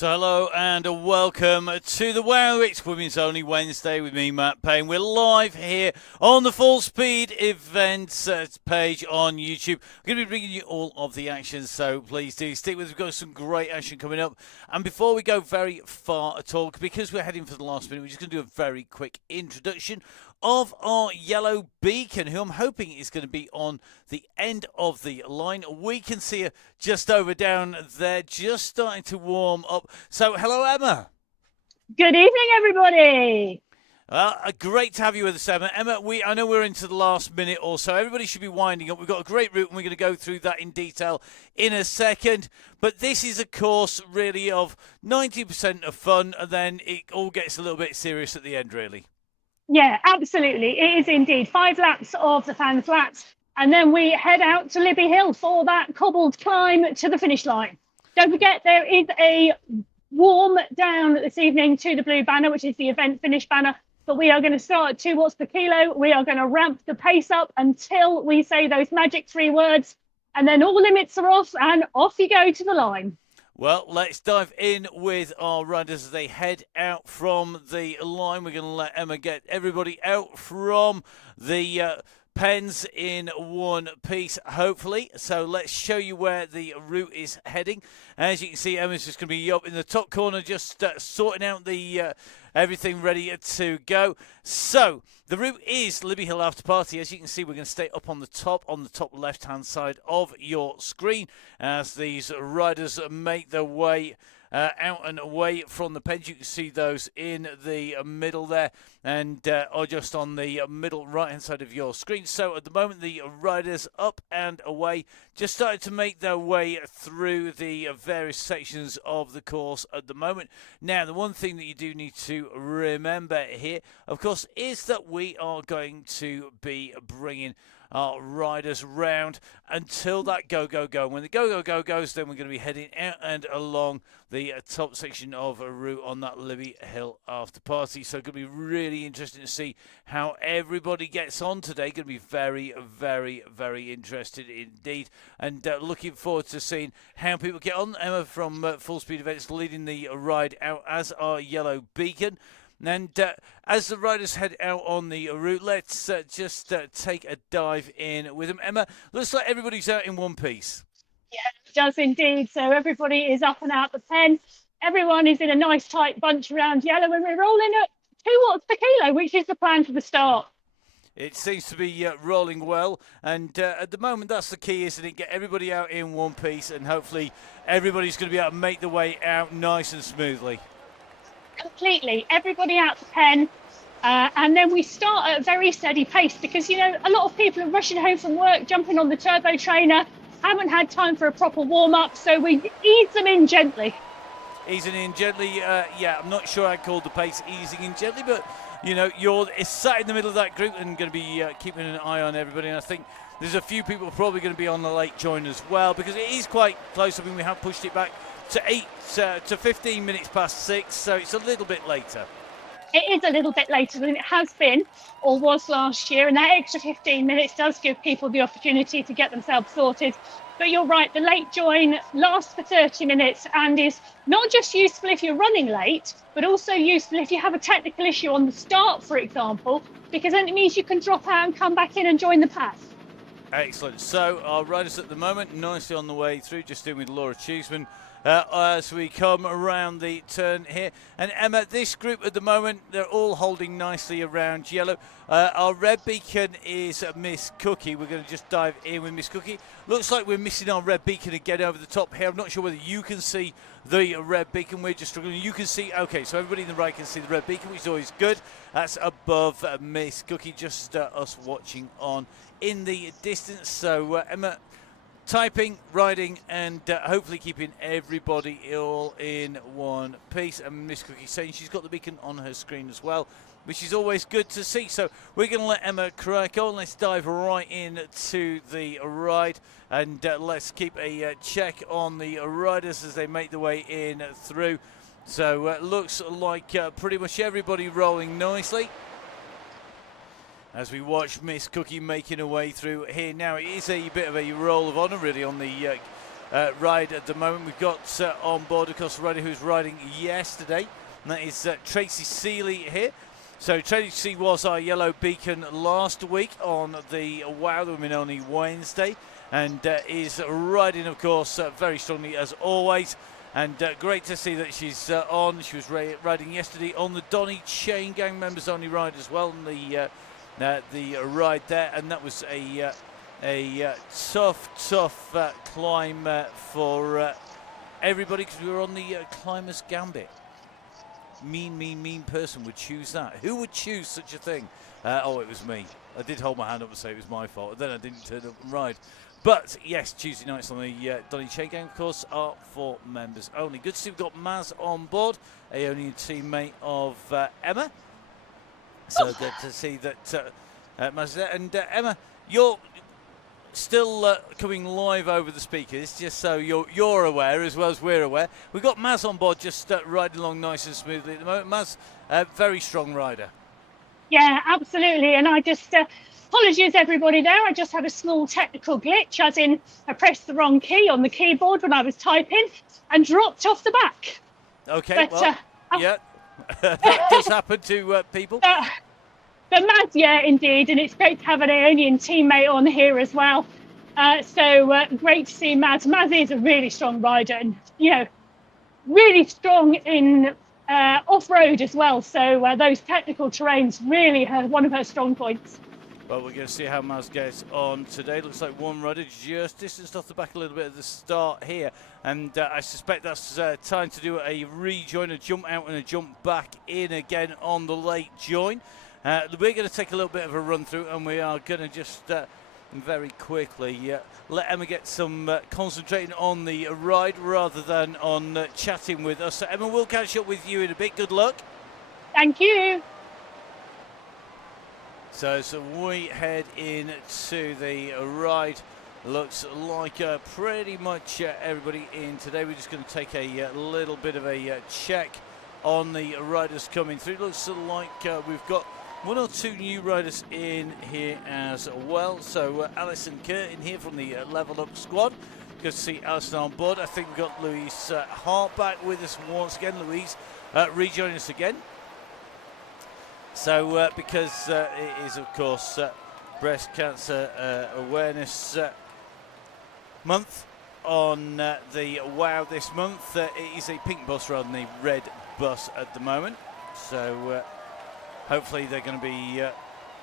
So hello and welcome to the Wow It's Women's Only Wednesday with me, Matt Payne. We're live here on the Full Speed Events page on YouTube. We're going to be bringing you all of the action, so please do stick with us. We've got some great action coming up. And before we go very far at all, because we're heading for the last minute, we're just going to do a very quick introduction of our yellow beacon, who I'm hoping is going to be on the end of the line. We can see her just over down there, just starting to warm up. So, hello, Emma. Good evening, everybody. Great to have you with us, Emma. Emma, I know we're into the last minute or so. Everybody should be winding up. We've got a great route, and we're going to go through that in detail in a second. But this is a course, really, of 90% of fun, and then it all gets a little bit serious at the end, really. Yeah, absolutely. It is indeed 5 laps of the fan flats, and then we head out to Libby Hill for that cobbled climb to the finish line. Don't forget, there is a warm down this evening to the blue banner, which is the event finish banner. But we are going to start at 2 watts per kilo. We are going to ramp the pace up until we say those magic 3 words, and then all limits are off, and off you go to the line. Well, let's dive in with our riders as they head out from the line. We're going to let Emma get everybody out from the pens in one piece, hopefully. So let's show you where the route is heading. As you can see, Emma's just going to be up in the top corner, just sorting out the everything ready to go. So the route is Libby Hill After Party. As you can see, we're going to stay up on the top left-hand side of your screen as these riders make their way out and away from the pens. You can see those in the middle there and are just on the middle right-hand side of your screen. So at the moment, the riders up and away, just started to make their way through the various sections of the course at the moment. Now, the one thing that you do need to remember here, of course, is that we are going to be bringing our riders round until that go. When the go goes, then we're going to be heading out and along the top section of a route on that Libby Hill After Party. So it's going to be really interesting to see how everybody gets on today. Going to be very, very, very interested indeed, and looking forward to seeing how people get on. Emma from Full Speed Events leading the ride out as our yellow beacon. And as the riders head out on the route, let's just take a dive in with them. Emma, looks like everybody's out in one piece. Yeah, it does indeed. So everybody is up and out the pen. Everyone is in a nice tight bunch around yellow, and we're rolling at 2 watts per kilo, which is the plan for the start. It seems to be rolling well, and at the moment that's the key, isn't it? Get everybody out in one piece, and hopefully everybody's going to be able to make their way out nice and smoothly. Completely, everybody out the pen, and then we start at a very steady pace because, you know, a lot of people are rushing home from work, jumping on the turbo trainer, haven't had time for a proper warm-up, so we ease them in gently. Easing in gently, yeah, I'm not sure I'd call the pace easing in gently, but, you know, you're sat in the middle of that group and going to be keeping an eye on everybody, and I think there's a few people probably going to be on the late join as well, because it is quite close. I mean, we have pushed it back to 15 minutes past 6, so it's a little bit later. It is a little bit later than it has been or was last year, and that extra 15 minutes does give people the opportunity to get themselves sorted. But you're right, the late join lasts for 30 minutes and is not just useful if you're running late, but also useful if you have a technical issue on the start, for example, because then it means you can drop out and come back in and join the pack. Excellent. So our riders at the moment nicely on the way through, just in with Laura Cheeseman as we come around the turn here. And Emma, this group at the moment, they're all holding nicely around yellow. Our red beacon is Miss Cookie. We're going to just dive in with Miss Cookie. Looks like we're missing our red beacon again over the top here. I'm not sure whether you can see the red beacon. We're just struggling. You can see, okay, so everybody in the right can see the red beacon, which is always good. That's above Miss Cookie, just us watching on in the distance. So Emma, typing, riding, and hopefully keeping everybody all in one piece. And Miss Cookie saying she's got the beacon on her screen as well, which is always good to see. So we're going to let Emma crack on. Let's dive right in to the ride, and let's keep a check on the riders as they make their way in through. So looks like pretty much everybody rolling nicely as we watch Miss Cookie making her way through here. Now, it is a bit of a roll of honour, really, on the ride at the moment. We've got on board, of course, the rider who was riding yesterday, and that is Tracy Seeley here. So Tracy was our yellow beacon last week on the Wow the Women Only Wednesday, and is riding, of course, very strongly as always. And great to see that she's on. She was riding yesterday on the Donny Chaingang members only ride as well, and the ride there, and that was a tough climb for everybody, because we were on the Climbers Gambit. Mean person would choose that. Who would choose such a thing? Oh, it was me. I did hold my hand up and say it was my fault, and then I didn't turn up and ride. But yes, Tuesday nights on the Donny Chaingang, of course, are for members only. Good to see we've got Maz on board, a only teammate of Emma. So good to see that Maz is there. And Emma, you're still coming live over the speakers, just so you're aware as well as we're aware. We've got Maz on board, just riding along nice and smoothly at the moment. Maz, very strong rider. Yeah, absolutely. And I just, apologies everybody there, I just had a small technical glitch, as in I pressed the wrong key on the keyboard when I was typing and dropped off the back. Okay, but, well, yeah, that does happen to people. But Maz, yeah, indeed, and it's great to have an Aeonian teammate on here as well. So great to see Maz. Maz is a really strong rider, and really strong in off-road as well. So those technical terrains really one of her strong points. Well, we're going to see how Maz gets on today. Looks like one rider just distanced off the back a little bit at the start here, and I suspect that's time to do a rejoin, a jump out and a jump back in again on the late join. We're going to take a little bit of a run through, and we are going to just very quickly let Emma get some concentrating on the ride rather than on chatting with us. So Emma, we'll catch up with you in a bit. Good luck. Thank you. So we head into the ride. Looks like pretty much everybody in today. We're just going to take a little bit of a check on the riders coming through. Looks like we've got one or two new riders in here as well. So Alison Kerr in here from the Level Up squad. Good to see Alison on board. I think we've got Louise Hart back with us once again. Louise rejoin us again. So because it is, of course, Breast Cancer Awareness Month on the WOW this month, it is a pink bus rather than a red bus at the moment. So hopefully they're going to be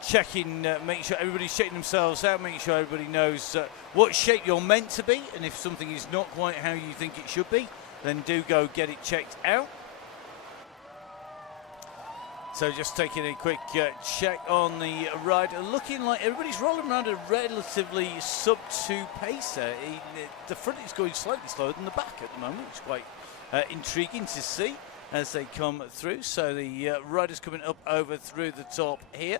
checking, making sure everybody's checking themselves out, making sure everybody knows what shape you're meant to be, and if something is not quite how you think it should be, then do go get it checked out. So just taking a quick check on the ride, looking like everybody's rolling around a relatively sub-2 pace. The front is going slightly slower than the back at the moment, which is quite intriguing to see as they come through. So the riders coming up over through the top here.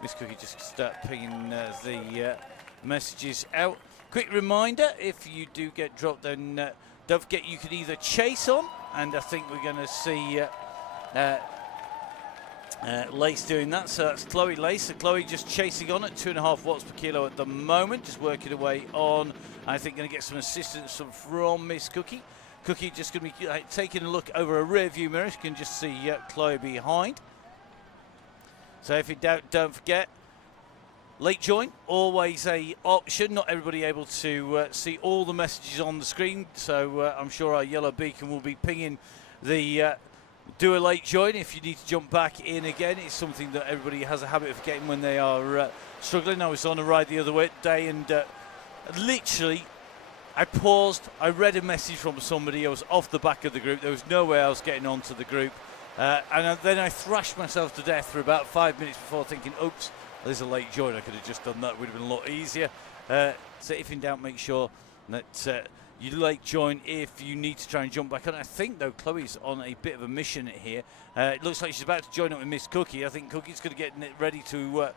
Miss Cookie just start pinging the messages out. Quick reminder, if you do get dropped, then don't forget you can either chase on, and I think we're going to see Lace doing that. So that's Chloe Lace. So Chloe just chasing on at 2.5 watts per kilo at the moment, just working away on. I think going to get some assistance from Miss Cookie. Cookie just going to be taking a look over a rear view mirror. You can just see Chloe behind. So if in doubt, don't forget, late join, always a option. Not everybody able to see all the messages on the screen. So I'm sure our yellow beacon will be pinging the do a late join if you need to jump back in again. It's something that everybody has a habit of getting when they are struggling. I was on a ride the other day, and literally I paused, I read a message from somebody, I was off the back of the group, there was no way I was getting onto the group, and then I thrashed myself to death for about 5 minutes before thinking, oops, there's a late join, I could have just done that, it would have been a lot easier. So if in doubt, make sure that you late join if you need to try and jump back on. I think, though, Chloe's on a bit of a mission here. It looks like she's about to join up with Miss Cookie. I think Cookie's going to get ready to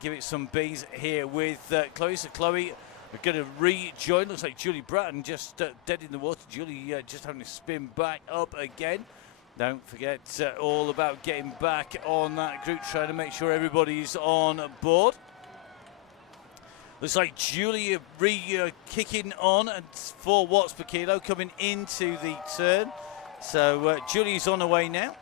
give it some beans here with Chloe. So Chloe, we're going to rejoin. Looks like Julie Bratton just dead in the water. Julie just having to spin back up again. Don't forget all about getting back on that group, trying to make sure everybody's on board. Looks like Julie kicking on at 4 watts per kilo coming into the turn. So Julie's on her way now.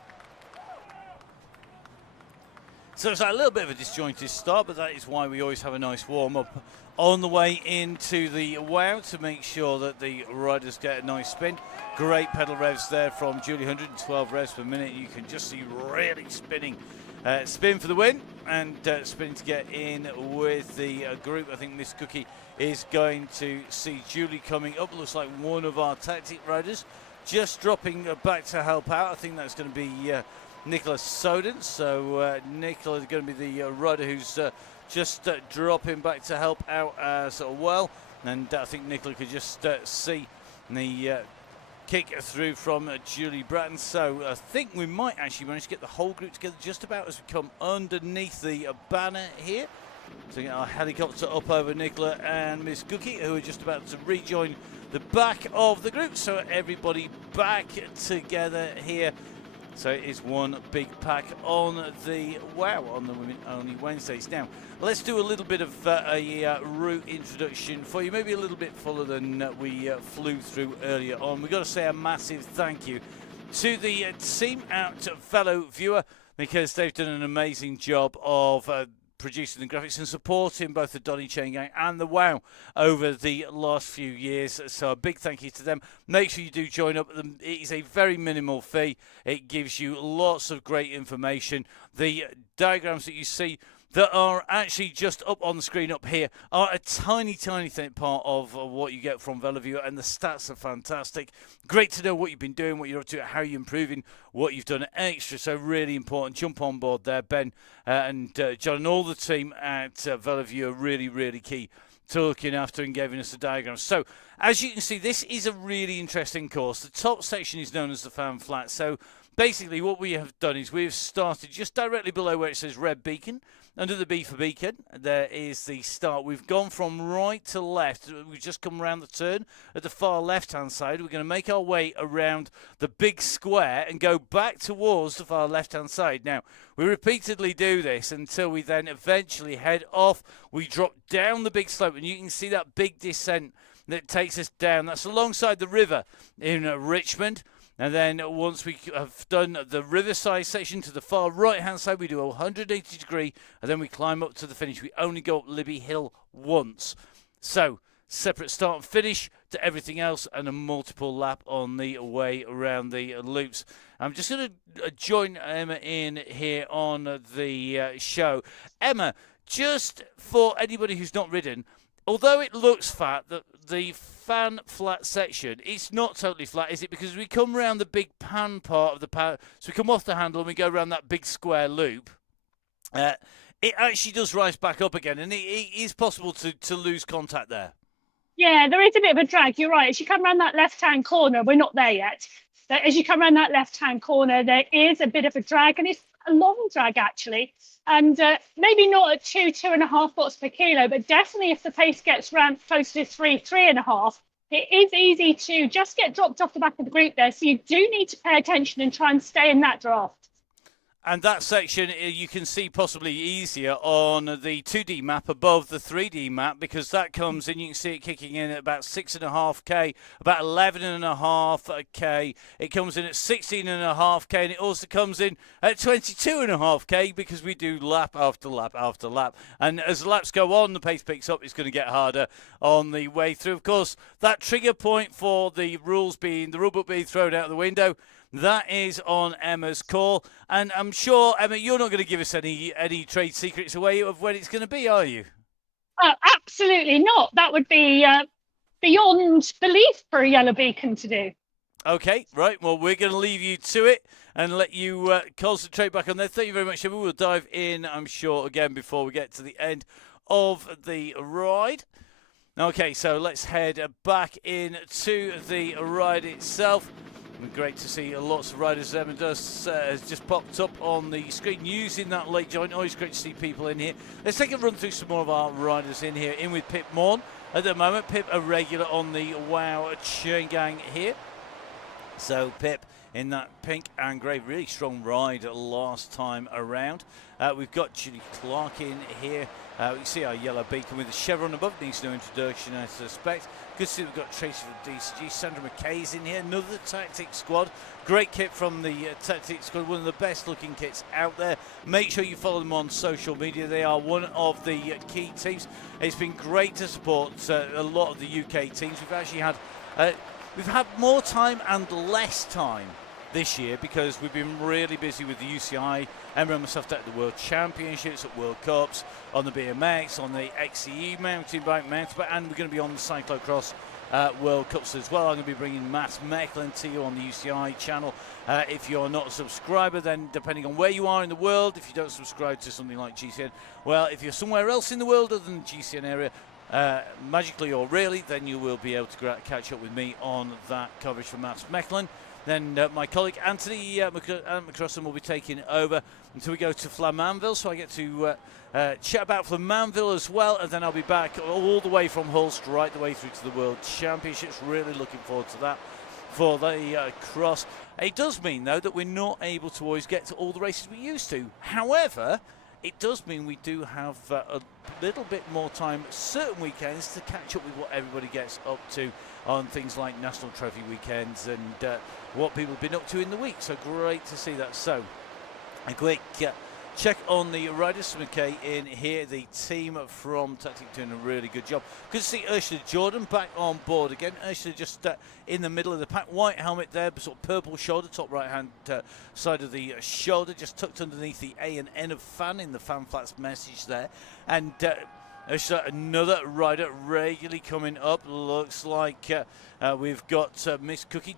So it's like a little bit of a disjointed start, but that is why we always have a nice warm-up on the way into the wow to make sure that the riders get a nice spin. Great pedal revs there from Julie, 112 revs per minute. You can just see really spinning. Spin for the win and spinning to get in with the group. I think Miss Cookie is going to see Julie coming up. Looks like one of our tactic riders just dropping back to help out. I think that's going to be Nicola Soden. So Nicola is going to be the rider who's just dropping back to help out as well. And I think Nicola could just see the kick through from Julie Bratton. So I think we might actually manage to get the whole group together just about as we come underneath the banner here. So get our helicopter up over Nicola and Miss Cookie, who are just about to rejoin the back of the group. So everybody back together here. So it is one big pack on the wow on the Women Only Wednesdays. Now, let's do a little bit of a route introduction for you, maybe a little bit fuller than we flew through earlier on. We've got to say a massive thank you to the team at Fellow Viewer, because they've done an amazing job of producing the graphics and supporting both the Donny Chaingang and the WOW over the last few years. So a big thank you to them. Make sure you do join up. It is a very minimal fee. It gives you lots of great information. The diagrams that you see that are actually just up on the screen up here are a tiny, tiny part of what you get from Veloview, and the stats are fantastic. Great to know what you've been doing, what you're up to, how you're improving, what you've done extra. So really important. Jump on board there, Ben and John and all the team at Veloview are really, really key to looking after and giving us the diagrams. So as you can see, this is a really interesting course. The top section is known as the Fan Flat. So basically what we have done is we've started just directly below where it says Red Beacon. Under the B for Beacon, there is the start. We've gone from right to left. We've just come around the turn at the far left-hand side. We're going to make our way around the big square and go back towards the far left-hand side. Now, we repeatedly do this until we then eventually head off. We drop down the big slope, and you can see that big descent that takes us down. That's alongside the river in Richmond. And then once we have done the riverside section to the far right-hand side, we do a 180 degree, and then we climb up to the finish. We only go up Libby Hill once. So, separate start and finish to everything else, and a multiple lap on the way around the loops. I'm just going to join Emma in here on the show. Emma, just for anybody who's not ridden, although it looks fat, the Fan Flat section, it's not totally flat, is it? Because we come around the big pan part of the pan, so we come off the handle and we go around that big square loop. It actually does rise back up again, and it is possible to lose contact there. Yeah, there is a bit of a drag. You're right. As you come around that left-hand corner, we're not there yet. But as you come around that left-hand corner, there is a bit of a drag, and it's a long drag, actually. And maybe not at 2.5 watts per kilo, but definitely if the pace gets around close to 3.5, it is easy to just get dropped off the back of the group there. So you do need to pay attention and try and stay in that draft. And that section you can see possibly easier on the 2D map above the 3D map, because that comes in, you can see it kicking in at about 6.5k, about 11.5k. It comes in at 16.5k, and it also comes in at 22.5k, because we do lap after lap after lap. And as the laps go on, the pace picks up. It's going to get harder on the way through. Of course, that trigger point for the rulebook being thrown out the window, that is on Emma's call, and I'm sure, Emma, you're not going to give us any trade secrets away of when it's going to be, are you? Absolutely not. That would be beyond belief for a yellow beacon to do. Okay, right. Well, we're going to leave you to it and let you concentrate back on that. Thank you very much, Emma. We'll dive in, I'm sure, again before we get to the end of the ride. Okay, so let's head back into the ride itself. Great to see lots of riders. Emma has just popped up on the screen using that late joint. Always great to see people in here. Let's take a run through some more of our riders in here. In with Pip Morn at the moment. Pip a regular on the WOW Chaingang here. So Pip in that pink and grey, really strong ride last time around. We've got Julie Clark in here We can see our yellow beacon with the chevron above. Needs no introduction, I suspect. Good to see we've got Tracy from DCG. Sandra McKay's in here. Another Tactics squad. Great kit from the Tactics squad. One of the best looking kits out there. Make sure you follow them on social media. They are one of the key teams. It's been great to support a lot of the UK teams. We've actually had more time and less time this year because we've been really busy with the UCI. Emma and myself at the World Championships, at World Cups, on the BMX, on the XCE mountain bike, and we're going to be on the cyclocross World Cups as well. I'm going to be bringing Matt Mecklin to you on the UCI channel. If you're not a subscriber, then depending on where you are in the world, if you don't subscribe to something like GCN, well, if you're somewhere else in the world other than the GCN area, magically or really, then you will be able to catch up with me on that coverage from Matt Mecklin. Then my colleague Anthony McCrossan will be taking over until we go to Flamanville, so I get to chat about Flamanville as well, and then I'll be back all the way from Hull, right the way through to the World Championships. Really looking forward to that for the cross. It does mean, though, that we're not able to always get to all the races we used to. However, it does mean we do have a little bit more time certain weekends to catch up with what everybody gets up to on things like National Trophy weekends and what people have been up to in the week. So great to see that. So a quick check on the riders. McKay in here, the team from Tactic doing a really good job. Good to see Ursula Jordan back on board again. Ursula just in the middle of the pack, white helmet there, sort of purple shoulder, top right hand side of the shoulder, just tucked underneath the A and N of fan in the fan flats message there. And Ursula, another rider regularly coming up. Looks like we've got Miss Cookie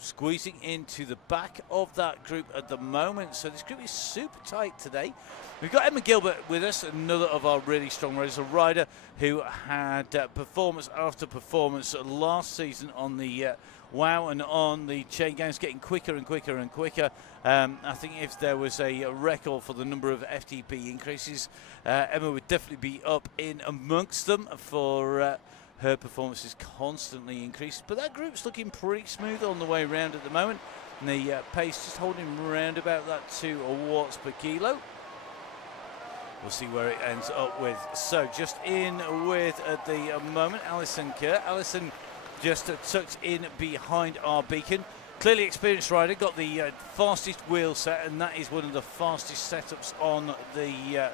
squeezing into the back of that group at the moment. So this group is super tight today. We've got Emma Gilbert with us, another of our really strong riders, a rider who had performance after performance last season on the Wow and on the Chaingangs, getting quicker and quicker and quicker. I think if there was a record for the number of FTP increases, Emma would definitely be up in amongst them for her performances constantly increased. But that group's looking pretty smooth on the way around at the moment. And the pace just holding around about that 2 watts per kilo. We'll see where it ends up with. So just in with at the moment, Alison Kerr. Alison just tucked in behind our beacon. Clearly experienced rider, got the fastest wheel set, and that is one of the fastest setups on the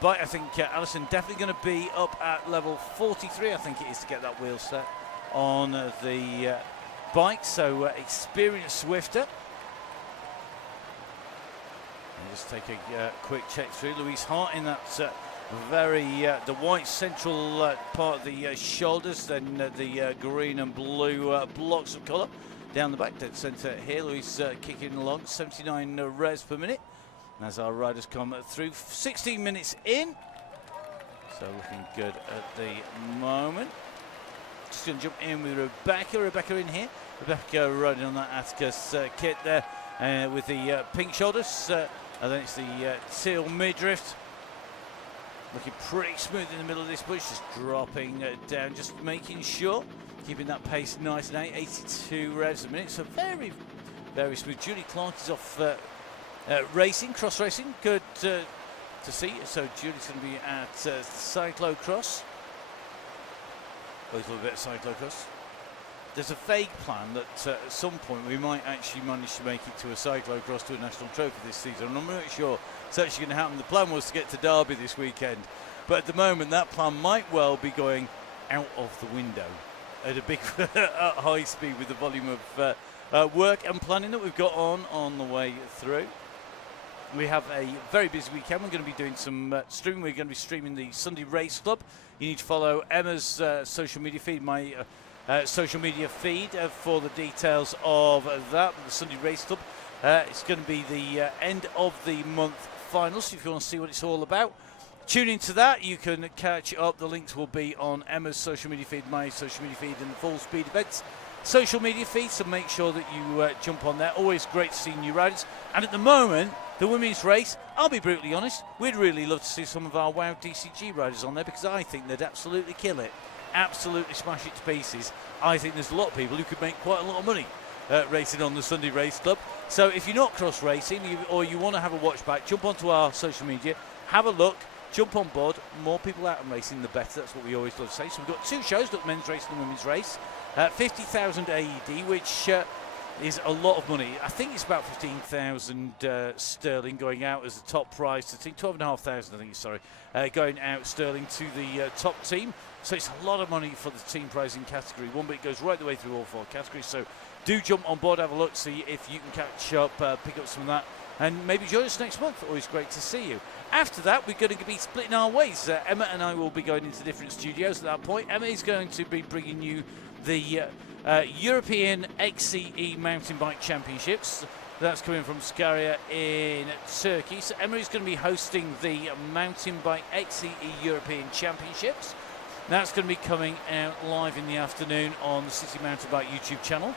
bike. I think Alison definitely going to be up at level 43, I think it is, to get that wheel set on the bike. So experienced Zwifter. And just take a quick check through. Louise Hart in that the white central part of the shoulders, then the green and blue blocks of colour down the back, dead centre here. Louise kicking along, 79 revs per minute as our riders come through. 16 minutes in, so looking good at the moment. Just going to jump in with Rebecca in here. Rebecca riding on that Atticus kit there with the pink shoulders, and then it's the teal midriff. Looking pretty smooth in the middle of this bush, just dropping down, just making sure, keeping that pace nice and 82 revs a minute. So very, very smooth. Julie Clark is off racing, cross racing. Good to see. So Julie's going to be at cyclocross. A little bit of cyclocross. There's a vague plan that at some point we might actually manage to make it to a cyclocross, to a national trophy this season. I'm not sure it's actually going to happen. The plan was to get to Derby this weekend, but at the moment that plan might well be going out of the window at a big high speed with the volume of work and planning that we've got on the way through. We have a very busy weekend. We're going to be doing some streaming. We're going to be streaming the Sunday Race Club. You need to follow Emma's social media feed, my social media feed for the details of that. The Sunday Race Club. It's going to be the end of the month finals. If you want to see what it's all about, tune into that. You can catch up. The links will be on Emma's social media feed, my social media feed, and the Full Speed Events social media feed. So make sure that you jump on there. Always great to see new riders. And at the moment, the women's race, I'll be brutally honest, we'd really love to see some of our WOW DCG riders on there, because I think they'd absolutely kill it. Absolutely smash it to pieces. I think there's a lot of people who could make quite a lot of money racing on the Sunday Race Club. So if you're not cross racing or you want to have a watch back, jump onto our social media, have a look, jump on board. More people out and racing, the better. That's what we always love to say. So we've got 2 shows, got men's race and women's race. 50,000 AED, which is a lot of money. I think it's about 15,000 sterling going out as the top prize to the team. 12,500, I think, sorry, going out sterling to the top team. So it's a lot of money for the team prize in category 1, but it goes right the way through all 4 categories. So do jump on board, have a look, see if you can catch up, pick up some of that, and maybe join us next month. Always great to see you. After that, we're going to be splitting our ways. Emma and I will be going into different studios at that point. Emma is going to be bringing you the European XCE Mountain Bike Championships. That's coming from Sakarya in Turkey. So Emma is going to be hosting the Mountain Bike XCE European Championships. That's going to be coming out live in the afternoon on the City Mountain Bike YouTube channel.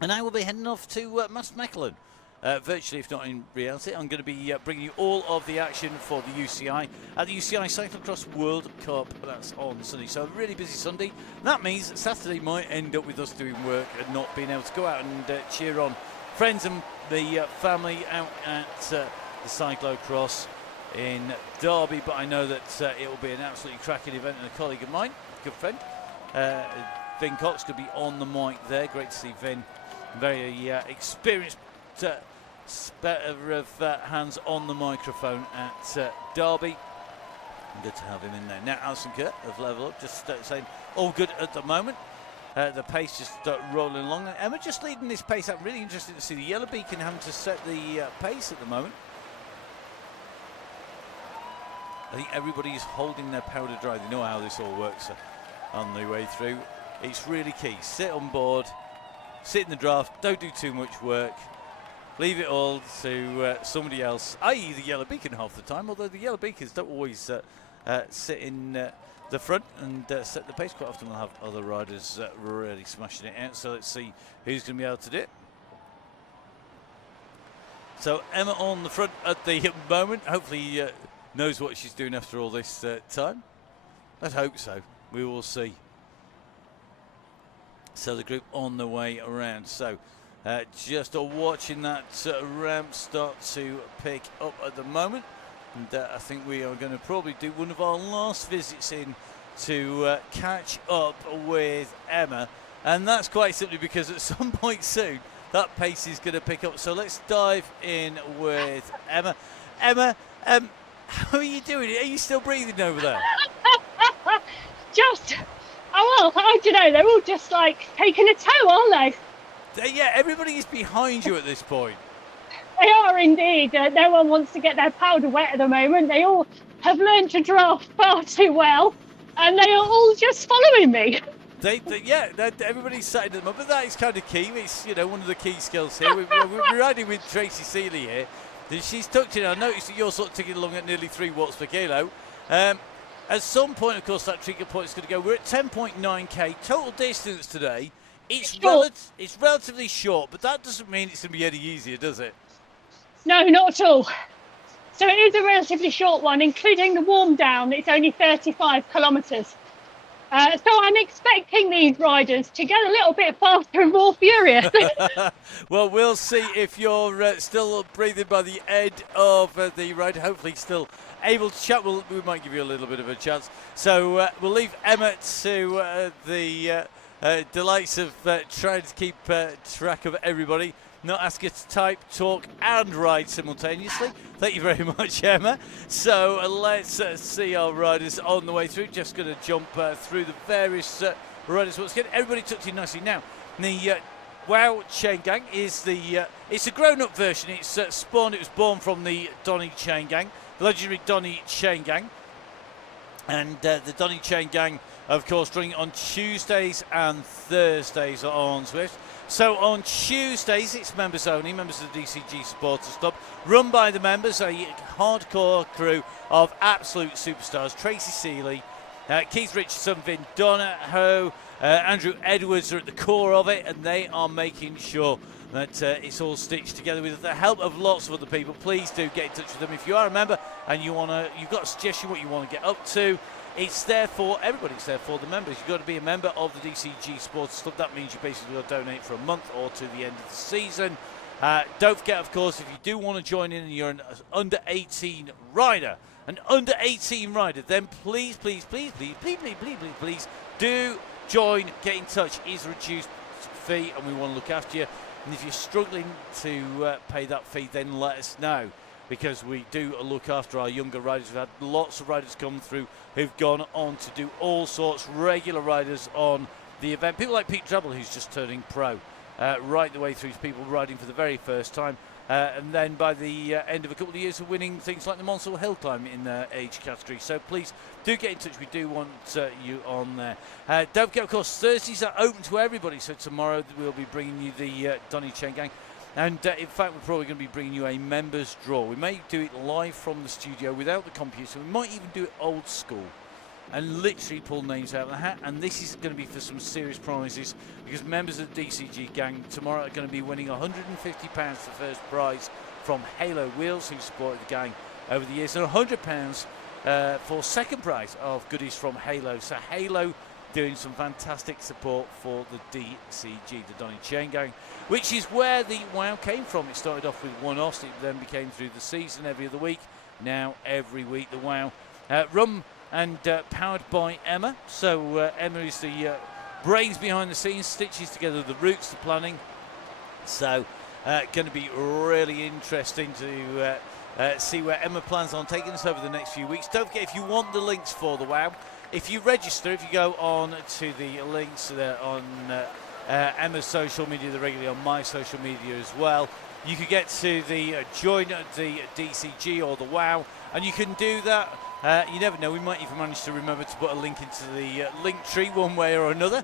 And I will be heading off to Maasmechelen. Virtually, if not in reality. I'm going to be bringing you all of the action for the UCI at the UCI Cyclocross World Cup. That's on Sunday, so a really busy Sunday. That means Saturday might end up with us doing work and not being able to go out and cheer on friends and the family out at the cyclocross in Derby. But I know that it will be an absolutely cracking event, and a colleague of mine, good friend, Vin Cox, could be on the mic there. Great to see Vin, very experienced better of hands on the microphone at Derby. Good to have him in there. Now Alison Kurt of Level Up just saying all good at the moment. The pace just rolling along. Emma just leading this pace up. Really interesting to see the Yellow Beacon having to set the pace at the moment. I think everybody's holding their powder dry. They know how this all works on the way through. It's really key. Sit on board, sit in the draft, don't do too much work. Leave it all to somebody else, i.e. the Yellow Beacon half the time, although the Yellow Beacons don't always sit in the front and set the pace. Quite often we'll have other riders really smashing it out. So let's see who's going to be able to do it. So Emma on the front at the moment, hopefully knows what she's doing after all this time. Let's hope so. We will see. So the group on the way around. So just watching that ramp start to pick up at the moment. And I think we are going to probably do one of our last visits in to catch up with Emma. And that's quite simply because at some point soon, that pace is going to pick up. So let's dive in with Emma. Emma, how are you doing? Are you still breathing over there? Well, I don't know. They're all just like taking a tow, aren't they? Yeah, everybody is behind you at this point. They are indeed. No one wants to get their powder wet at the moment. They all have learned to draft far too well, and they are all just following me. Everybody's sat in at the moment, but that is kind of key. It's one of the key skills here. We're riding with Tracy Seeley here. She's tucked in. I noticed that you're sort of ticking along at nearly 3 watts per kilo. At some point, of course, that trigger point is going to go. We're at 10.9k total distance today. It's relatively short, but that doesn't mean it's going to be any easier, does it? No, not at all. So it is a relatively short one, including the warm down. It's only 35 kilometres. So I'm expecting these riders to get a little bit faster and more furious. Well, we'll see if you're still breathing by the end of the ride. Hopefully still able to chat. We might give you a little bit of a chance. So we'll leave Emma to the delights of trying to keep track of everybody. Not ask her to type, talk and ride simultaneously. Thank you very much, Emma. So let's see our riders on the way through. Just going to jump through the various riders once again. Everybody tucked in nicely. Now, the Wow Chaingang is it's a grown-up version. It's it was born from the Donny Chaingang, the legendary Donny Chaingang. And the Donny Chaingang, of course, running on Tuesdays and Thursdays on Zwift. So on Tuesdays, it's members only, members of the DCG Supporters Club, run by the members, a hardcore crew of absolute superstars. Tracy Seeley, Keith Richardson, Vin Donahoe, Andrew Edwards are at the core of it, and they are making sure that it's all stitched together with the help of lots of other people. Please do get in touch with them if you are a member and you've got a suggestion what you want to get up to. It's there for everybody. It's there for the members. You've got to be a member of the DCG Supporters Club. That means you basically got to donate for a month or to the end of the season. Don't forget, of course, if you do want to join in and you're an under 18 rider, an under 18 rider, then please do join, get in touch. It's a reduced fee and we want to look after you. And if you're struggling to pay that fee, then let us know, because we do look after our younger riders. We've had lots of riders come through who've gone on to do all sorts, regular riders on the event. People like Pete Drabble, who's just turning pro, right the way through to people riding for the very first time. And then by the end of a couple of years of winning things like the Monsell Hill Climb in their age category. So please do get in touch. We do want you on there. Don't forget, of course, Thursdays are open to everybody. So tomorrow we'll be bringing you the Donny Chaingang. And in fact, we're probably going to be bringing you a members draw. We may do it live from the studio without the computer. We might even do it old school and literally pull names out of the hat. And this is going to be for some serious prizes, because members of the DCG gang tomorrow are going to be winning £150 the first prize from Halo Wheels, who supported the gang over the years, and £100 for second prize of goodies from Halo. So Halo doing some fantastic support for the DCG, the Donny Chaingang, which is where the WOW came from. It started off with one-offs, it then became through the season every other week. Now every week the WOW. Run and powered by Emma. So Emma is the brains behind the scenes, stitches together the routes, the planning. So going to be really interesting to see where Emma plans on taking us over the next few weeks. Don't forget, if you want the links for the WOW, if you register, if you go on to the links on Emma's social media, they're regularly on my social media as well, you can get to the join the DCG or the WOW, and you can do that. You never know, we might even manage to remember to put a link into the link tree one way or another,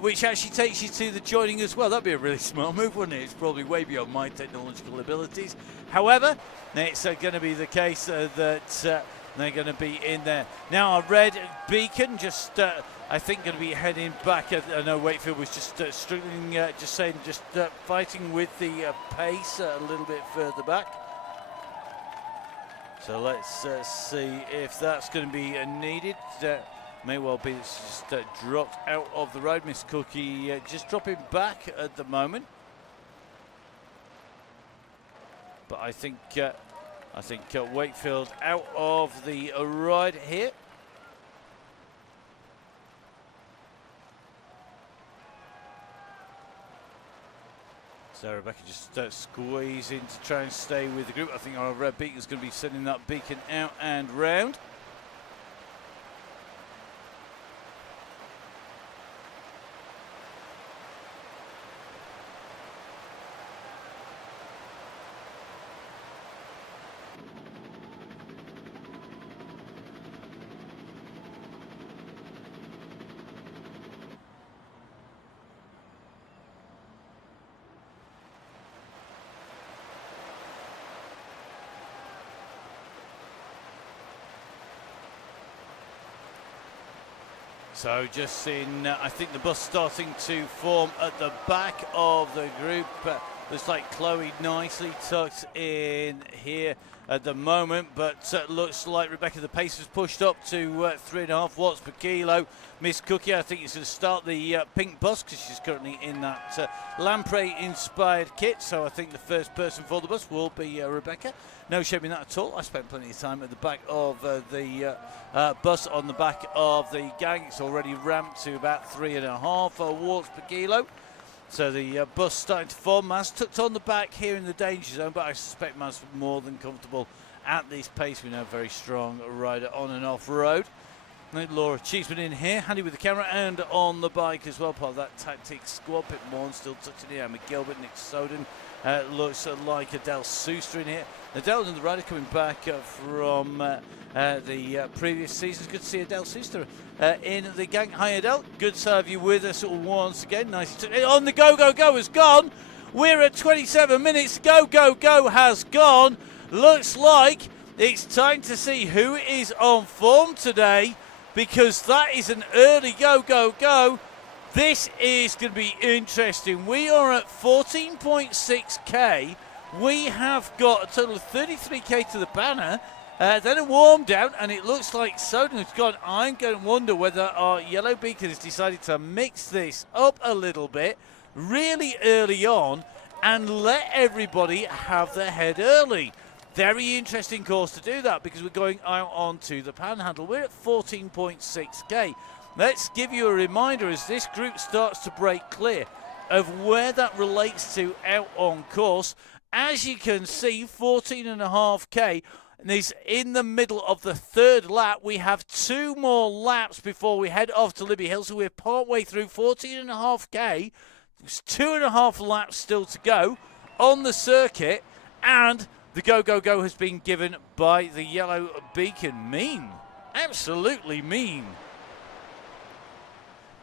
which actually takes you to the joining as well. That'd be a really smart move, wouldn't it? It's probably way beyond my technological abilities. However, it's going to be the case that they're going to be in there. Now, our red beacon just, I think, going to be heading back. I know Wakefield was just struggling, just fighting with the pace a little bit further back. So let's see if that's going to be needed. May well be it's just dropped out of the road. Miss Cookie just dropping back at the moment. But I think Wakefield out of the ride here. So Rebecca just squeezing to try and stay with the group. I think our red beacon is going to be sending that beacon out and round. So just in, I think the bus starting to form at the back of the group. Looks like Chloe nicely tucked in here at the moment, but looks like Rebecca, the pace has pushed up to 3.5 watts per kilo. Miss Cookie, I think, is going to start the pink bus because she's currently in that lamprey-inspired kit. So I think the first person for the bus will be Rebecca. No shame in that at all. I spent plenty of time at the back of the bus on the back of the gang. It's already ramped to about 3.5 watts per kilo. So the bus starting to form. Maz tucked on the back here in the danger zone, but I suspect Maz more than comfortable at this pace. We know very strong rider on and off road. Laura Cheeseman in here, handy with the camera and on the bike as well, part of that tactics squad. Pip Morn still touching here, Emma Gilbert, Nick Soden, looks like Adele Suster in here. Adele and the rider coming back from the previous seasons. Good to see Adele Suster in the gang. Hi Adele, good to have you with us once again. Nice on the go has gone. We're at 27 minutes. Go has gone. Looks like it's time to see who is on form today, because that is an early go. This is going to be interesting. We are at 14.6k. We have got a total of 33k to the banner. Then a warm down, and it looks like Soden has gone. I'm going to wonder whether our yellow beacon has decided to mix this up a little bit really early on and let everybody have their head early. Very interesting course to do that because we're going out onto the Panhandle. We're at 14.6k. Let's give you a reminder as this group starts to break clear of where that relates to out on course. As you can see, 14.5k is in the middle of the third lap. We have 2 more laps before we head off to Libby Hill, so we're partway through 14.5k. There's 2.5 laps still to go on the circuit, and the go has been given by the yellow beacon. Mean. Absolutely mean.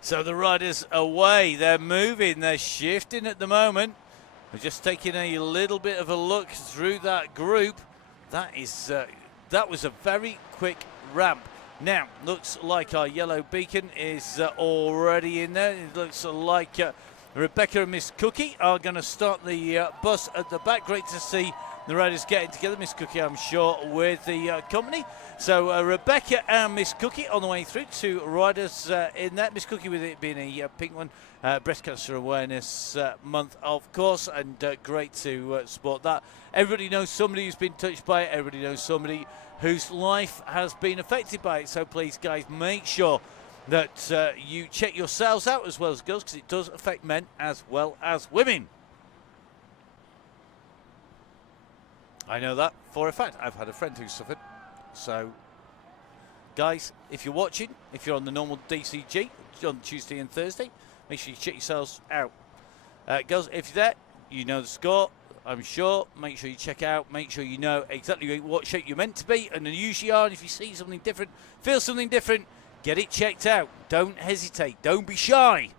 So the riders away. They're moving. They're shifting at the moment. We're just taking a little bit of a look through that group. That was a very quick ramp. Now, looks like our yellow beacon is already in there. It looks like Rebecca and Miss Cookie are going to start the bus at the back. Great to see the riders getting together. Miss Cookie, I'm sure, with the company. So Rebecca and Miss Cookie on the way through. 2 riders in there. Miss Cookie with it being a pink one. Breast Cancer Awareness Month, of course, and great to support that. Everybody knows somebody who's been touched by it. Everybody knows somebody whose life has been affected by it. So please, guys, make sure that you check yourselves out as well as girls, because it does affect men as well as women. I know that for a fact. I've had a friend who suffered. So, guys, if you're watching, if you're on the normal DCG on Tuesday and Thursday, make sure you check yourselves out. Girls, if you're there, you know the score, I'm sure. Make sure you check out. Make sure you know exactly what shape you're meant to be and the usually are. And if you see something different, feel something different, get it checked out. Don't hesitate. Don't be shy.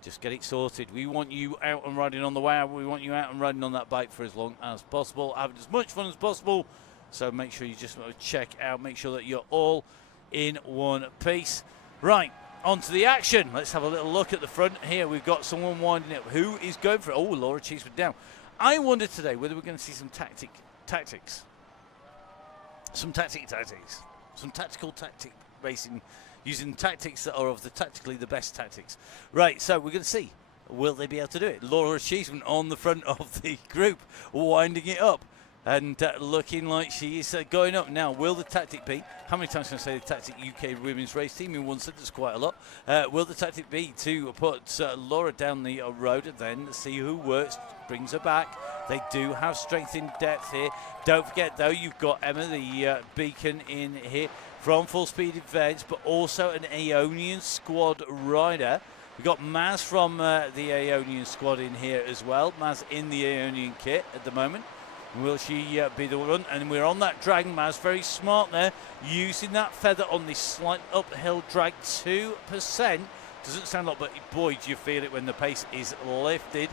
Just get it sorted. We want you out and riding on the way. We want you out and riding on that bike for as long as possible, having as much fun as possible. So make sure you just check out, make sure that you're all in one piece. Right, on to the action. Let's have a little look at the front here. We've got someone winding up. Who is going for it? Oh, Laura Cheeseman down. I wonder today whether we're going to see some tactics. Some tactical tactic racing, using tactics that are of the tactically the best tactics. Right, so we're going to see. Will they be able to do it? Laura Cheeseman on the front of the group, winding it up. And looking like she is going up now. Will the tactic be? How many times can I say the tactic UK women's race team in one sentence? Quite a lot. Will the tactic be to put Laura down the road and then see who works, brings her back? They do have strength in depth here. Don't forget, though, you've got Emma, the beacon, in here from Full Speed Events, but also an Aeonian squad rider. We've got Maz from the Aeonian squad in here as well. Maz in the Aeonian kit at the moment. Will she be the one? And we're on that Dragon. Maz very smart there, using that feather on this slight uphill drag. 2%. Doesn't sound a lot, but boy, do you feel it when the pace is lifted.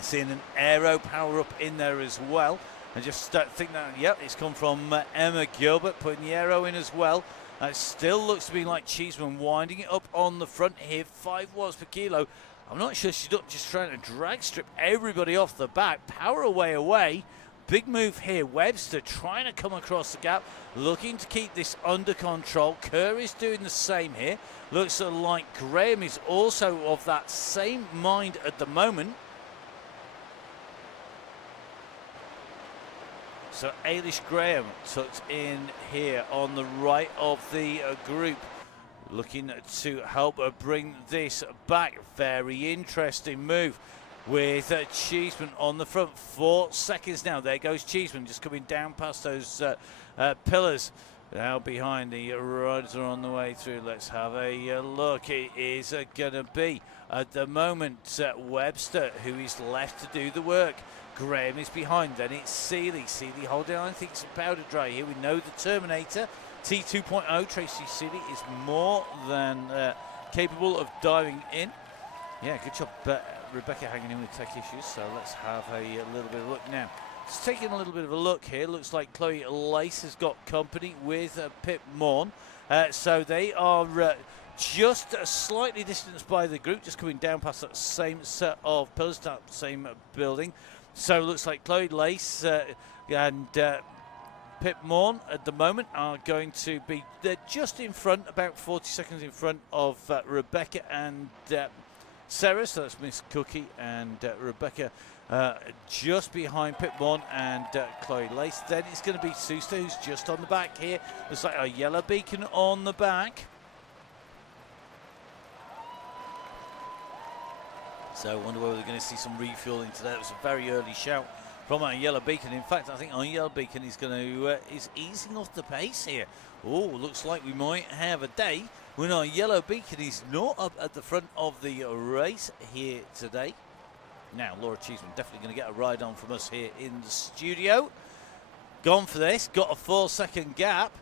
Seeing an aero power up in there as well. And just think that, yep, it's come from Emma Gilbert, putting the aero in as well. It still looks to be like Cheeseman winding it up on the front here. 5 watts per kilo. I'm not sure she's not just trying to drag strip everybody off the back. Power away. Big move here. Webster trying to come across the gap, looking to keep this under control. Kerr is doing the same here. Looks like Graham is also of that same mind at the moment. So Ailish Graham tucked in here on the right of the group, looking to help bring this back. Very interesting move with Cheeseman on the front. 4 seconds now. There goes Cheeseman, just coming down past those pillars. Now behind, the riders are on the way through. Let's have a look. It is going to be, at the moment, Webster, who is left to do the work. Graham is behind, then it's Seeley. Seeley holding on, I think, some powder dry here. We know the Terminator, T2.0, Tracy Seeley, is more than capable of diving in. Yeah, good job, Rebecca hanging in with tech issues, so let's have a little bit of a look now. Just taking a little bit of a look here. Looks like Chloe Lace has got company with Pip Morn. So they are just slightly distanced by the group, just coming down past that same set of pillars, that same building. So it looks like Chloe Lace and Pip Morn at the moment are going to be, they're just in front, about 40 seconds in front of Rebecca and Sarah, so that's Miss Cookie, and Rebecca just behind Pip Mon and Chloe Lace. Then it's going to be Suster, who's just on the back here. Looks like a yellow beacon on the back. So I wonder whether we're going to see some refueling today. It was a very early shout from our yellow beacon. In fact, I think our yellow beacon is going to is easing off the pace here. Oh, looks like we might have a day when our yellow beacon is not up at the front of the race here today. Now, Laura Cheeseman definitely going to get a ride on from us here in the studio. Gone for this, got a 4-second gap.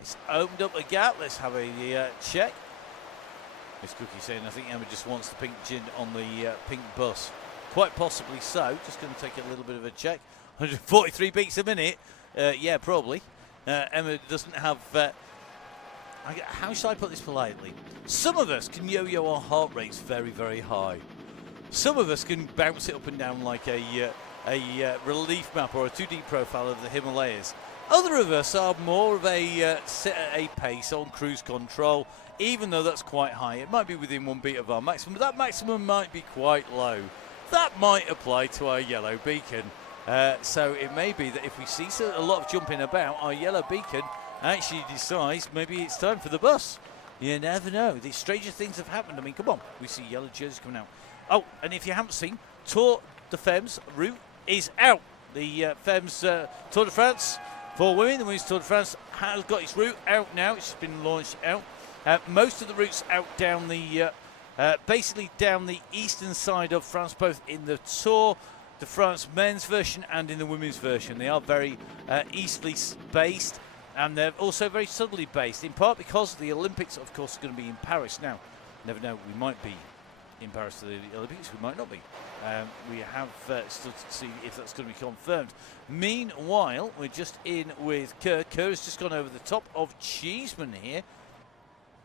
It's opened up a gap. Let's have a check. Miss Cookie saying, I think Emma just wants the pink gin on the pink bus. Quite possibly so. Just going to take a little bit of a check. 143 beats a minute. Yeah, probably. Emma doesn't have... how shall I put this politely? Some of us can yo-yo our heart rates very, very high. Some of us can bounce it up and down like a relief map or a 2D profile of the Himalayas. Other of us are more of a sit at a pace on cruise control, even though that's quite high. It might be within 1 beat of our maximum, but that maximum might be quite low. That might apply to our yellow beacon. So it may be that if we see a lot of jumping about, our yellow beacon actually decides maybe it's time for the bus. You never know. These stranger things have happened. I mean, come on. We see yellow jerseys coming out. Oh, and if you haven't seen, Tour de Femmes route is out. The Femmes Tour de France for women, the Women's Tour de France has got its route out now. It's been launched out. Most of the routes out down the, basically down the eastern side of France, both in the Tour de France men's version and in the women's version. They are very easterly based, and they're also very southerly based, in part because the Olympics, of course, are going to be in Paris. Now, never know, we might be in Paris for the Olympics, we might not be. We have still to see if that's going to be confirmed. Meanwhile, we're just in with Kerr. Kerr has just gone over the top of Cheeseman here.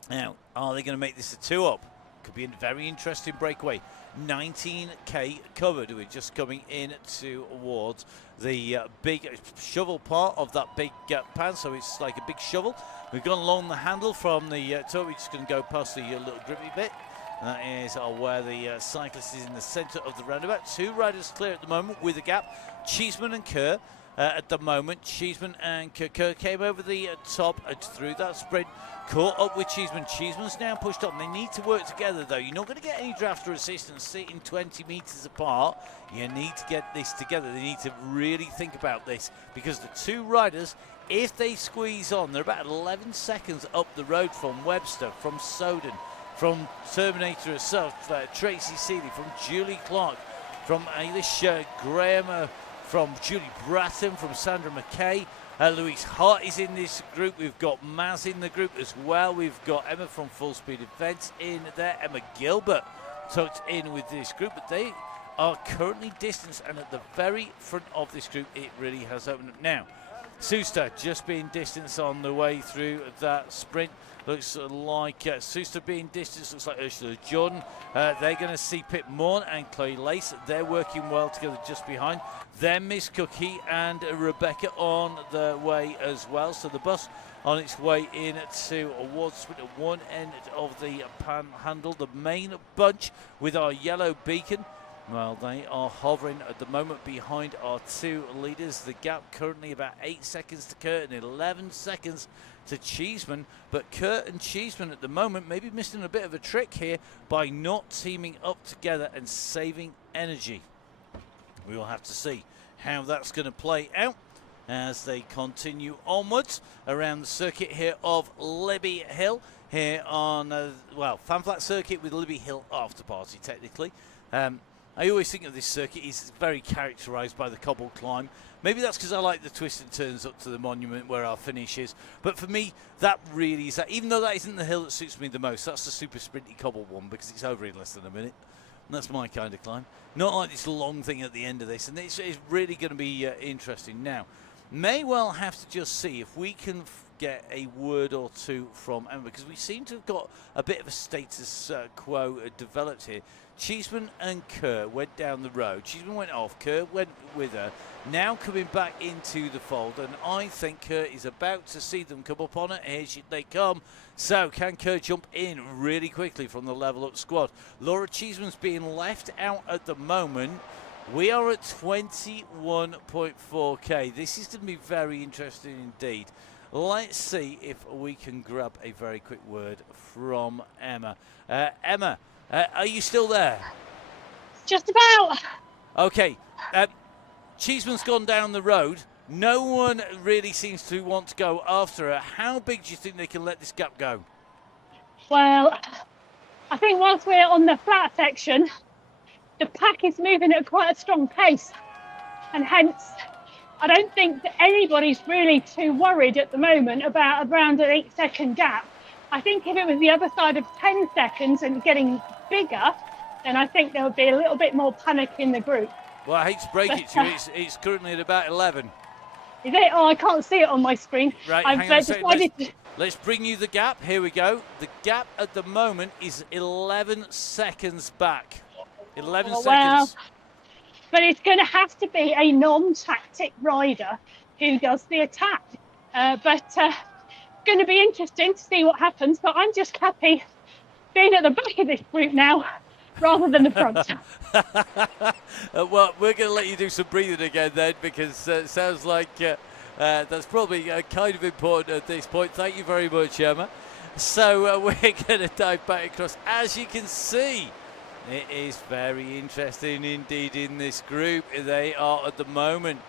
Now, are they going to make this a 2-up? Could be a very interesting breakaway. 19k covered. We're just coming in towards the big shovel part of that big pan, so it's like a big shovel. We've gone along the handle from the tour. We're just going to go past the little grippy bit. That is where the cyclist is in the centre of the roundabout. 2 riders clear at the moment with a gap. Cheeseman and Kerr at the moment. Cheeseman and Kerr came over the top through that sprint. Caught up with Cheeseman. Cheeseman's now pushed on. They need to work together, though. You're not going to get any draft or assistance sitting 20 metres apart. You need to get this together. They need to really think about this, because the 2 riders, if they squeeze on, they're about 11 seconds up the road from Webster, from Soden, from Terminator herself, Tracy Seeley, from Julie Clark, from Eilish Graham, from Julie Bratton, from Sandra McKay. Louise Hart is in this group. We've got Maz in the group as well. We've got Emma from Full Speed Events in there. Emma Gilbert tucked in with this group, but they are currently distanced, and at the very front of this group, it really has opened up now. Suster just being distanced on the way through that sprint. Looks like Suster being distanced. Looks like Ursula Jordan. They're going to see Pip Morn and Chloe Lace. They're working well together just behind. Then Miss Cookie and Rebecca on the way as well. So the bus on its way in towards sprint at one end of the panhandle. The main bunch with our yellow beacon. Well, they are hovering at the moment behind our 2 leaders. The gap currently about 8 seconds to Kerr and 11 seconds to Cheeseman. But Kerr and Cheeseman at the moment maybe missing a bit of a trick here by not teaming up together and saving energy. We will have to see how that's going to play out as they continue onwards around the circuit here of Libby Hill. Here on, Fan Flat Circuit with Libby Hill after party, technically. I always think of this circuit is very characterised by the cobble climb. Maybe that's because I like the twists and turns up to the monument where our finish is. But for me, that really is that. Even though that isn't the hill that suits me the most, that's the super sprinty cobble one, because it's over in less than a minute. And that's my kind of climb. Not like this long thing at the end of this. And it's really going to be interesting. Now, may well have to just see if we can get a word or two from Emma, because we seem to have got a bit of a status quo developed here. Cheeseman and Kerr went down the road. Cheeseman went off. Kerr went with her. Now coming back into the fold, and I think Kerr is about to see them come up on it. Here they come. So can Kerr jump in really quickly from the level up squad? Laura Cheeseman's being left out at the moment. We are at 21.4k. This is going to be very interesting indeed. Let's see if we can grab a very quick word from Emma. Emma, are you still there? Just about. Okay. Cheeseman's gone down the road. No one really seems to want to go after her. How big do you think they can let this gap go? Well, I think whilst we're on the flat section, the pack is moving at quite a strong pace. And hence, I don't think that anybody's really too worried at the moment about around an 8-second gap. I think if it was the other side of 10 seconds and getting bigger, then I think there would be a little bit more panic in the group. Well, I hate to break it to you, it's currently at about 11. Is it? Oh, I can't see it on my screen. Right, I've hang on a second. decided Let's bring you the gap. Here we go. The gap at the moment is 11 seconds back. 11 seconds. Well, but it's going to have to be a non-tactic rider who does the attack. But going to be interesting to see what happens. But I'm just happy being at the back of this group now rather than the front. Well, we're going to let you do some breathing again then, because it sounds like that's probably kind of important at this point. Thank you very much, Emma. So we're going to dive back across. As you can see, it is very interesting indeed in this group. They are at the moment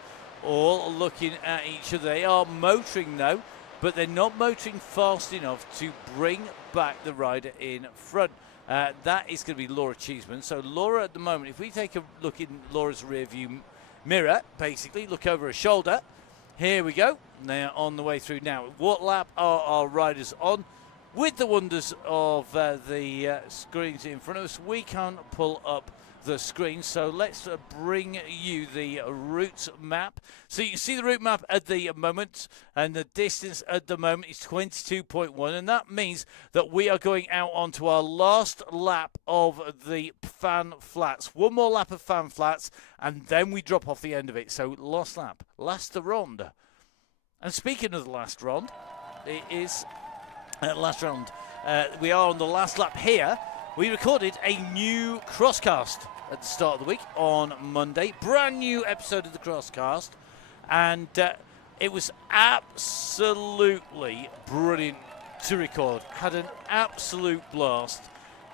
all looking at each other. They are motoring though, but they're not motoring fast enough to bring back the rider in front. That is going to be Laura Cheeseman. So Laura at the moment, if we take a look in Laura's rear view mirror, basically look over her shoulder. Here we go. They're on the way through now. What lap are our riders on? With the wonders of the screens in front of us, we can't pull up the screen. So let's bring you the route map. So you can see the route map at the moment, and the distance at the moment is 22.1, and that means that we are going out onto our last lap of the fan flats. One more lap of fan flats, and then we drop off the end of it. So last lap, last round. And speaking of the last round, it is last round. We are on the last lap here. We recorded a new Crosscast at the start of the week on Monday. Brand new episode of the Crosscast. And it was absolutely brilliant to record. Had an absolute blast.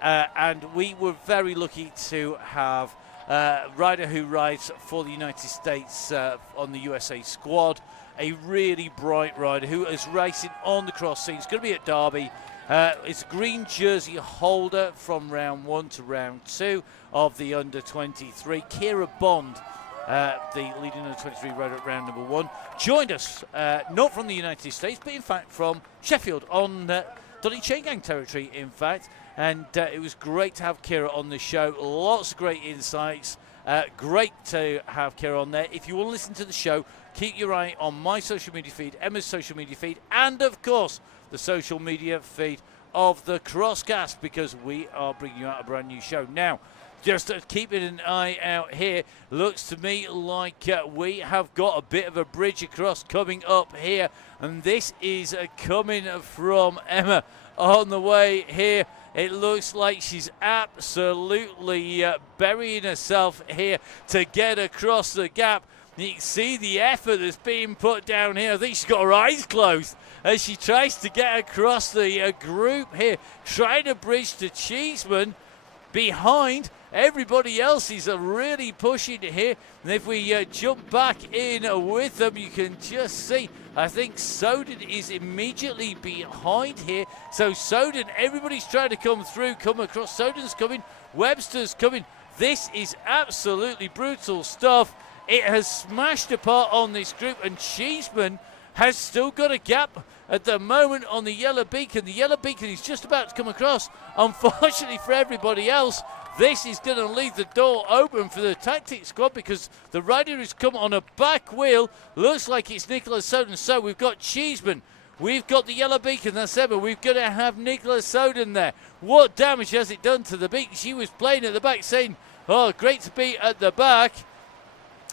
And we were very lucky to have a rider who rides for the United States on the USA squad. A really bright rider who is racing on the cross scene. It's going to be at Derby. It's a green jersey holder from round 1 to round 2 of the under-23. Kira Bond, the leading under-23 rider at round number 1, joined us, not from the United States, but in fact from Sheffield on Donny Chaingang territory, in fact. And it was great to have Kira on the show. Lots of great insights. Great to have Kira on there. If you want to listen to the show, keep your eye on my social media feed, Emma's social media feed, and of course the social media feed of the Crosscast, because we are bringing you out a brand new show. Now, just keeping an eye out here, looks to me like we have got a bit of a bridge across coming up here, and this is coming from Emma on the way here. It looks like she's absolutely burying herself here to get across the gap. You can see the effort that's being put down here. I think she's got her eyes closed as she tries to get across the group here, trying to bridge to Cheeseman. Behind, everybody else is really pushing here. And if we jump back in with them, you can just see, I think Soden is immediately behind here. So Soden, everybody's trying to come through, come across. Soden's coming, Webster's coming. This is absolutely brutal stuff. It has smashed apart on this group, and Cheeseman has still got a gap at the moment on the yellow beacon. The yellow beacon is just about to come across. Unfortunately for everybody else, this is going to leave the door open for the tactics squad, because the rider who's come on a back wheel looks like it's Nicholas Soden. So we've got Cheeseman We've got the yellow beacon, that's Emma. We've got to have Nicola Soden there. What damage has it done to the beacon? She was playing at the back saying, oh, great to be at the back.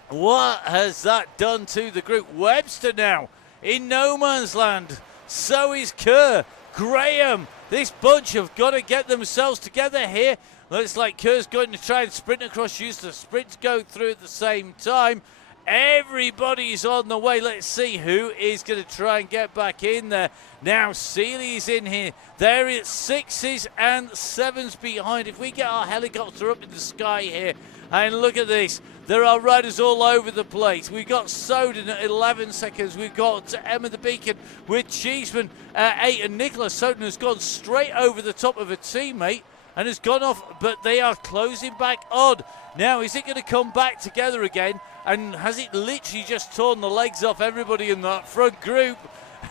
What has that done to the group? Webster now in no man's land. So is Kerr. Graham. This bunch have got to get themselves together here. Looks like Kerr's going to try and sprint across, use the sprint to go through at the same time. Everybody's on the way. Let's see who is going to try and get back in there. Now Seeley's in here. There it's 6s and 7s behind. If we get our helicopter up in the sky here, and look at this. There are riders all over the place. We've got Soden at 11 seconds. We've got Emma the Beacon with Cheeseman at 8. And Nicola Soden has gone straight over the top of a teammate and has gone off, but they are closing back on. Now, is it going to come back together again? And has it literally just torn the legs off everybody in that front group?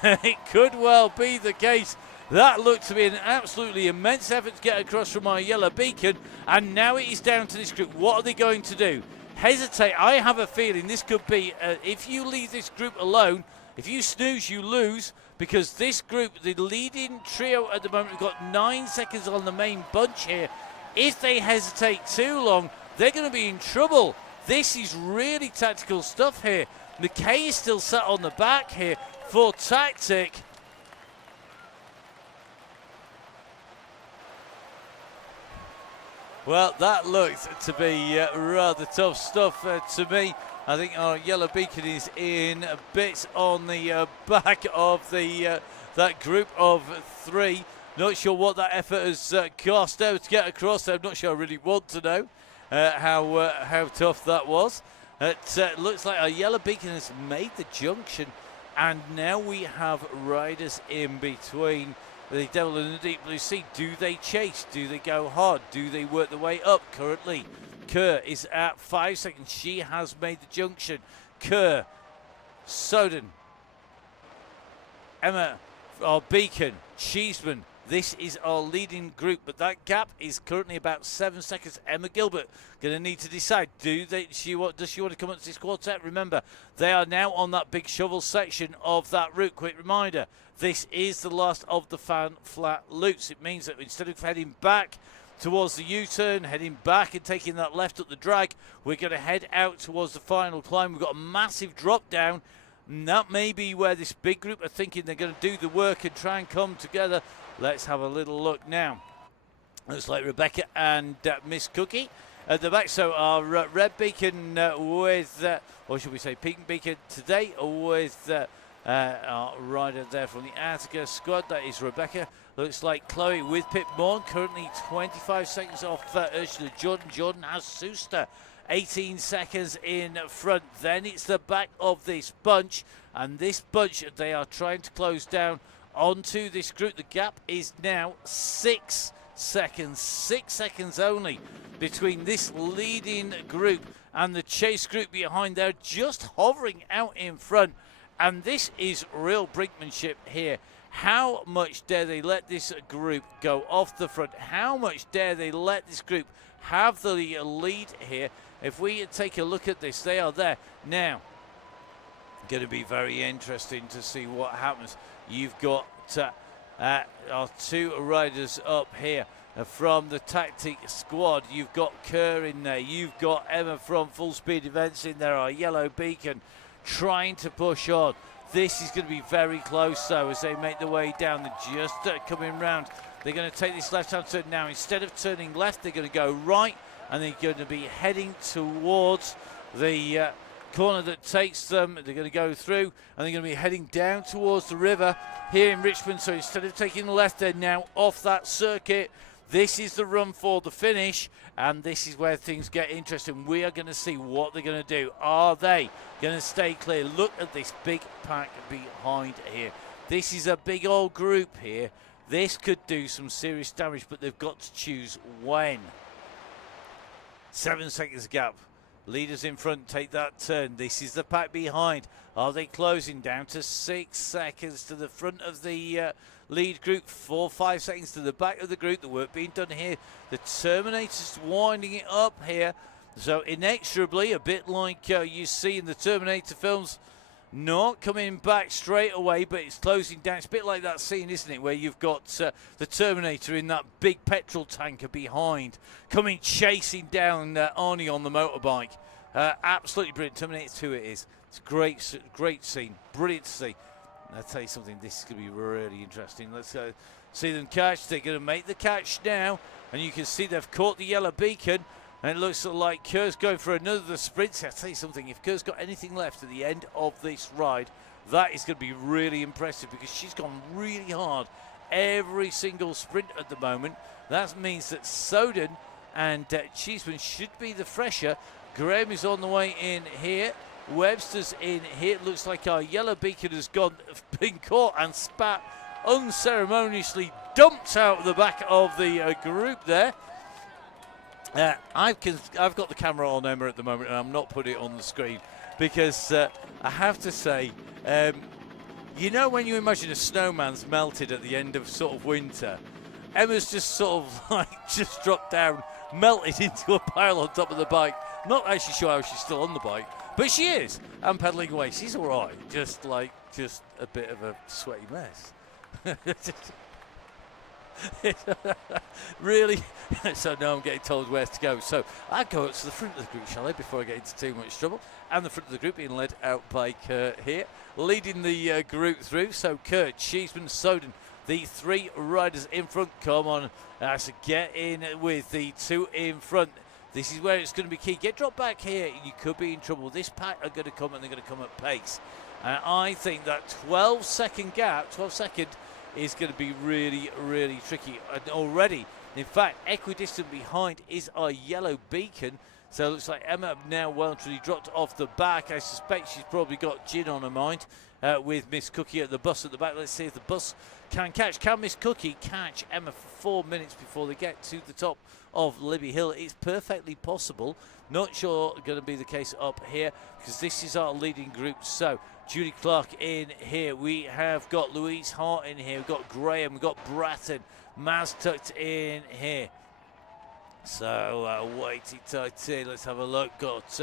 It could well be the case. That looked to be an absolutely immense effort to get across from our yellow beacon. And now it is down to this group. What are they going to do? Hesitate. I have a feeling this could be, if you leave this group alone, if you snooze, you lose. Because this group, the leading trio at the moment, we've got 9 seconds on the main bunch here. If they hesitate too long, they're going to be in trouble. This is really tactical stuff here. McKay is still sat on the back here for tactic. Well, that looked to be rather tough stuff to me. I think our yellow beacon is in bits on the back of the that group of 3. Not sure what that effort has cost out to get across. I'm not sure I really want to know how tough that was. It looks like our yellow beacon has made the junction, and now we have riders in between the Devil and the Deep Blue Sea. Do they chase? Do they go hard? Do they work their way up? Currently, Kerr is at 5 seconds. She has made the junction. Kerr, Soden, Emma, our beacon, Cheeseman. This is our leading group, but that gap is currently about 7 seconds. Emma Gilbert going to need to decide, does she want to come up to this quartet? Remember, they are now on that big shovel section of that route. Quick reminder, this is the last of the fan flat loops. It means that instead of heading back towards the U-turn, heading back and taking that left up the drag, we're going to head out towards the final climb. We've got a massive drop down, and that may be where this big group are thinking they're going to do the work and try and come together. Let's have a little look now. Looks like Rebecca and Miss Cookie at the back. So our red beacon with, or should we say pink beacon today, with our rider there from the Attica squad. That is Rebecca. Looks like Chloe with Pip Morn, currently 25 seconds off Ursula Jordan. Jordan has Suster 18 seconds in front. Then it's the back of this bunch, and this bunch, they are trying to close down onto this group. The gap is now 6 seconds. 6 seconds only between this leading group and the chase group behind. They're just hovering out in front, and this is real brinkmanship here. How much dare they let this group go off the front? How much dare they let this group have the lead here? If we take a look at this, they are there now. Going to be very interesting to see what happens. You've got our 2 riders up here from the tactic squad. You've got Kerr in there. You've got Emma from Full Speed Events in there. Our yellow beacon trying to push on. This is going to be very close, though, as they make their way down. They're just coming round. They're going to take this left-hand turn now. Instead of turning left, they're going to go right, and they're going to be heading towards the corner that takes them. They're going to go through, and they're going to be heading down towards the river here in Richmond. So instead of taking the left, they're now off that circuit. This is the run for the finish, and this is where things get interesting. We are going to see what they're going to do. Are they going to stay clear? Look at this big pack behind here. This is a big old group here. This could do some serious damage, but they've got to choose when. 7 seconds gap. Leaders in front take that turn. This is the pack behind. Are they closing down to 6 seconds to the front of the lead group? 4 or 5 seconds to the back of the group. The work being done here. The Terminator's winding it up here. So inexorably, a bit like you see in the Terminator films, Not coming back straight away, but it's closing down. It's a bit like that scene, isn't it, where you've got the Terminator in that big petrol tanker behind, coming chasing down Arnie on the motorbike. Absolutely brilliant. Terminator 2 it is. It's a great scene. Brilliant to see. I'll tell you something, this is going to be really interesting. Let's go see them catch. They're going to make the catch now, and you can see they've caught the yellow beacon. And it looks like Kerr's going for another of the sprints. I'll tell you something, if Kerr's got anything left at the end of this ride, that is going to be really impressive because she's gone really hard every single sprint at the moment. That means that Soden and Cheeseman should be the fresher. Graham is on the way in here. Webster's in here. It looks like our yellow beacon has been caught and spat unceremoniously dumped out of the back of the group there. I've got the camera on Emma at the moment, and I'm not putting it on the screen because I have to say, you know, when you imagine a snowman's melted at the end of sort of winter, Emma's just sort of like just dropped down, melted into a pile on top of the bike. Not actually sure how she's still on the bike, but she is, and pedaling away. She's all right, just a bit of a sweaty mess. Really? So now I'm getting told where to go. So I go up to the front of the group, shall I, before I get into too much trouble. And the front of the group being led out by Kurt here, leading the group through. So Kurt, Cheeseman, Soden, the three riders in front. Come on, so get in with the two in front. This is where it's going to be key. Get dropped back here, you could be in trouble. This pack are going to come, and they're going to come at pace. And I think that 12-second gap, 12-second, is going to be really, really tricky. And already, in fact, equidistant behind is our yellow beacon. So it looks like Emma now well and truly dropped off the back. I suspect she's probably got gin on her mind with Miss Cookie at the bus at the back. Let's see if the bus can catch. Can Miss Cookie catch Emma for 4 minutes before they get to the top of Libby Hill? It's perfectly possible. Not sure going to be the case up here because this is our leading group. So Judy Clark in here. We have got Louise Hart in here. We've got Graham. We've got Bratton. Maz tucked in here. So waiting tight in. Let's have a look. Got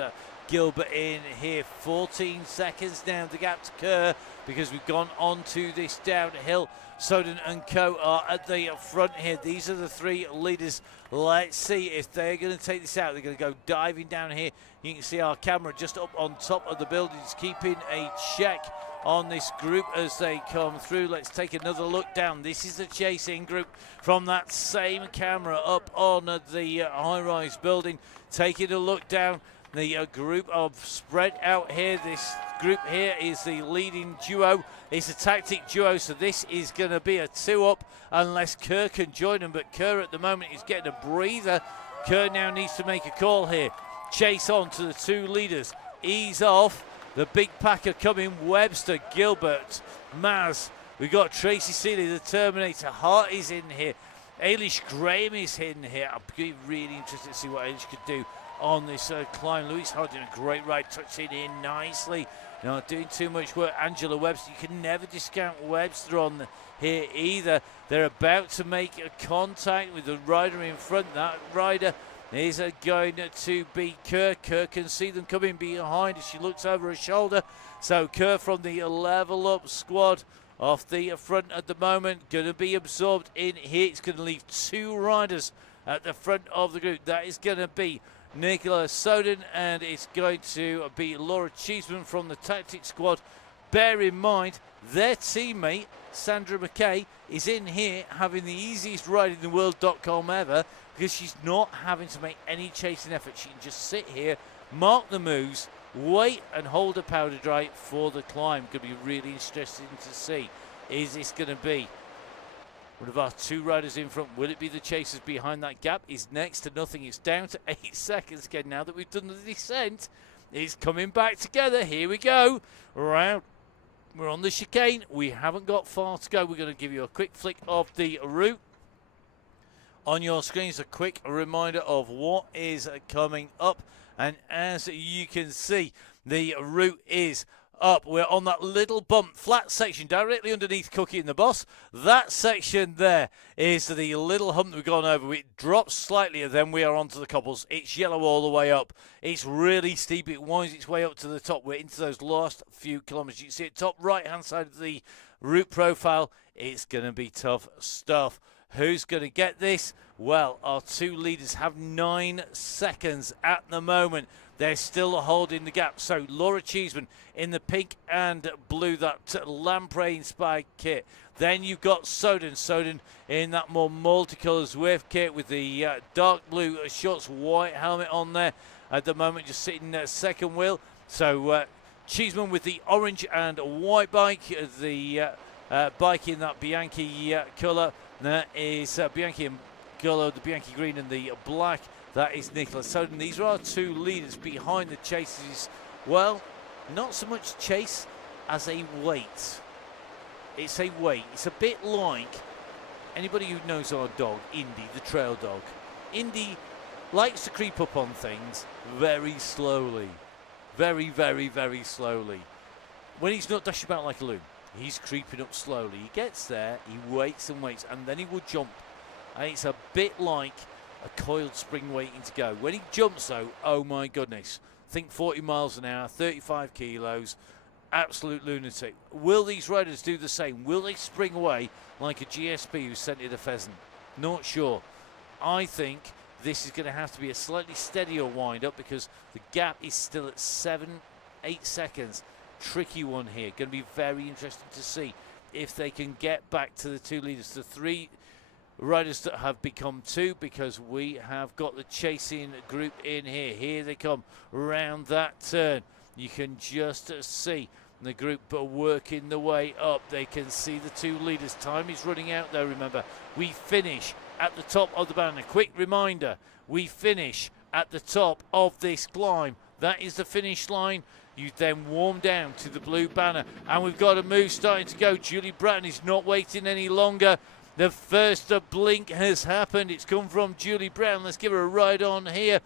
Gilbert in here. 14 seconds down the gap to Kerr because we've gone on to this downhill. Soden and Co are at the front here. These are the three leaders. Let's see if they're going to take this out. They're going to go diving down here. You can see our camera just up on top of the buildings, keeping a check on this group as they come through. Let's take another look down. This is the chasing group from that same camera up on the high-rise building. Taking a look down. The group of spread out here. This group here is the leading duo. It's a tactic duo, so this is going to be a two-up unless Kerr can join them. But Kerr at the moment is getting a breather. Kerr now needs to make a call here. Chase on to the two leaders. Ease off. The big packer coming. Webster, Gilbert, Maz. We've got Tracy Seeley, the Terminator. Hart is in here. Ailish Graham is in here. I'm really interested to see what Ailish could do on this climb. Louise Hart doing a great ride, touching in nicely. Not doing too much work. Angela Webster, you can never discount Webster on here either. They're about to make a contact with the rider in front. That rider is going to be Kerr. Kerr can see them coming behind as she looks over her shoulder. So Kerr from the level up squad off the front at the moment, going to be absorbed in here. It's going to leave two riders at the front of the group. That is going to be Nicola Soden, and it's going to be Laura Cheeseman from the tactic squad. Bear in mind, their teammate, Sandra McKay, is in here having the easiest ride in the world.com ever because she's not having to make any chasing effort. She can just sit here, mark the moves, wait and hold her powder dry for the climb. Going to be really interesting to see. Is this going to be one of our two riders in front? Will it be the chasers behind that gap? Is next to nothing. It's down to 8 seconds again now that we've done the descent. It's coming back together. Here we go. Round. We're on the chicane. We haven't got far to go. We're going to give you a quick flick of the route. On your screens, a quick reminder of what is coming up. And as you can see, the route is up. We're on that little bump, flat section directly underneath Cookie and the Boss. That section there is the little hump that we've gone over. It drops slightly, and then we are onto the cobbles. It's yellow all the way up. It's really steep. It winds its way up to the top. We're into those last few kilometres. You can see it top right-hand side of the route profile. It's going to be tough stuff. Who's going to get this? Well, our two leaders have 9 seconds at the moment. They're still holding the gap. So Laura Cheeseman in the pink and blue, that lamprey-inspired kit. Then you've got Soden. Soden in that more multicoloured Zwift kit with the dark blue shorts, white helmet on there. At the moment, just sitting second wheel. So Cheeseman with the orange and white bike, the bike in that Bianchi colour. That is Bianchi and colour, the Bianchi green and the black. That is Nicola Soden. These are our two leaders. Behind the chases, well, not so much chase as a weight. It's a weight. It's a bit like anybody who knows our dog, Indy, the trail dog. Indy likes to creep up on things very slowly. Very, very, very slowly. When he's not dashing about like a loon, he's creeping up slowly. He gets there, he waits and waits, and then he will jump. And it's a bit like a coiled spring waiting to go. When he jumps, though, oh my goodness. Think 40 miles an hour, 35 kilos, absolute lunatic. Will these riders do the same? Will they spring away like a GSP who scented a pheasant? Not sure. I think this is going to have to be a slightly steadier wind-up because the gap is still at 7-8 seconds. Tricky one here. Going to be very interesting to see if they can get back to the two leaders, the three riders that have become 2, because we have got the chasing group in here. Here they come around that turn. You can just see the group working the way up. They can see the two leaders. Time is running out though, remember. We finish at the top of the banner. Quick reminder, we finish at the top of this climb. That is the finish line. You then warm down to the blue banner. And we've got a move starting to go. Julie Bratton is not waiting any longer. The first blink has happened. It's come from Julie Brown. Let's give her a ride on here.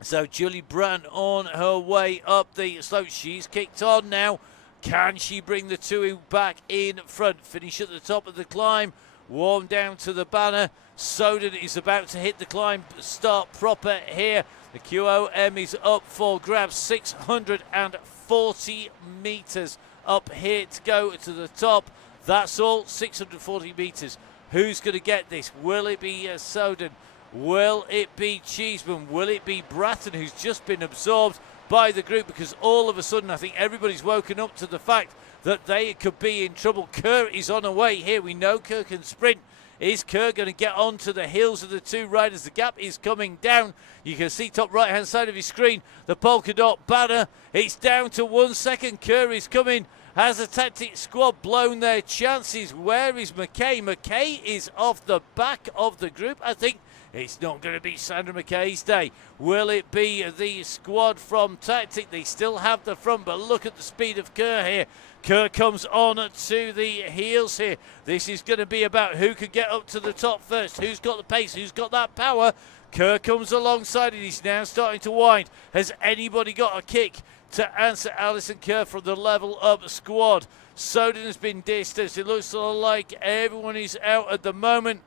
So Julie Brown on her way up the slope. She's kicked on now. Can she bring the two back in front? Finish at the top of the climb. Warm down to the banner. Soden is about to hit the climb. Start proper here. The QOM is up for grabs. 640 metres up here to go to the top. That's all, 640 metres. Who's going to get this? Will it be Soden? Will it be Cheeseman? Will it be Bratton, who's just been absorbed by the group? Because all of a sudden, I think everybody's woken up to the fact that they could be in trouble. Kerr is on her way here. We know Kerr can sprint. Is Kerr going to get onto the heels of the two riders? The gap is coming down. You can see top right-hand side of your screen, the polka dot banner. It's down to 1 second. Kerr is coming. Has the tactic squad blown their chances? Where is McKay? McKay is off the back of the group. I think it's not going to be Sandra McKay's day. Will it be the squad from Tactic? They still have the front, but look at the speed of Kerr here. Kerr comes on to the heels here. This is going to be about who can get up to the top first. Who's got the pace? Who's got that power? Kerr comes alongside it. He's now starting to wind. Has anybody got a kick to answer Alison Kerr from the level up squad? Soden has been distanced. It looks like everyone is out at the moment,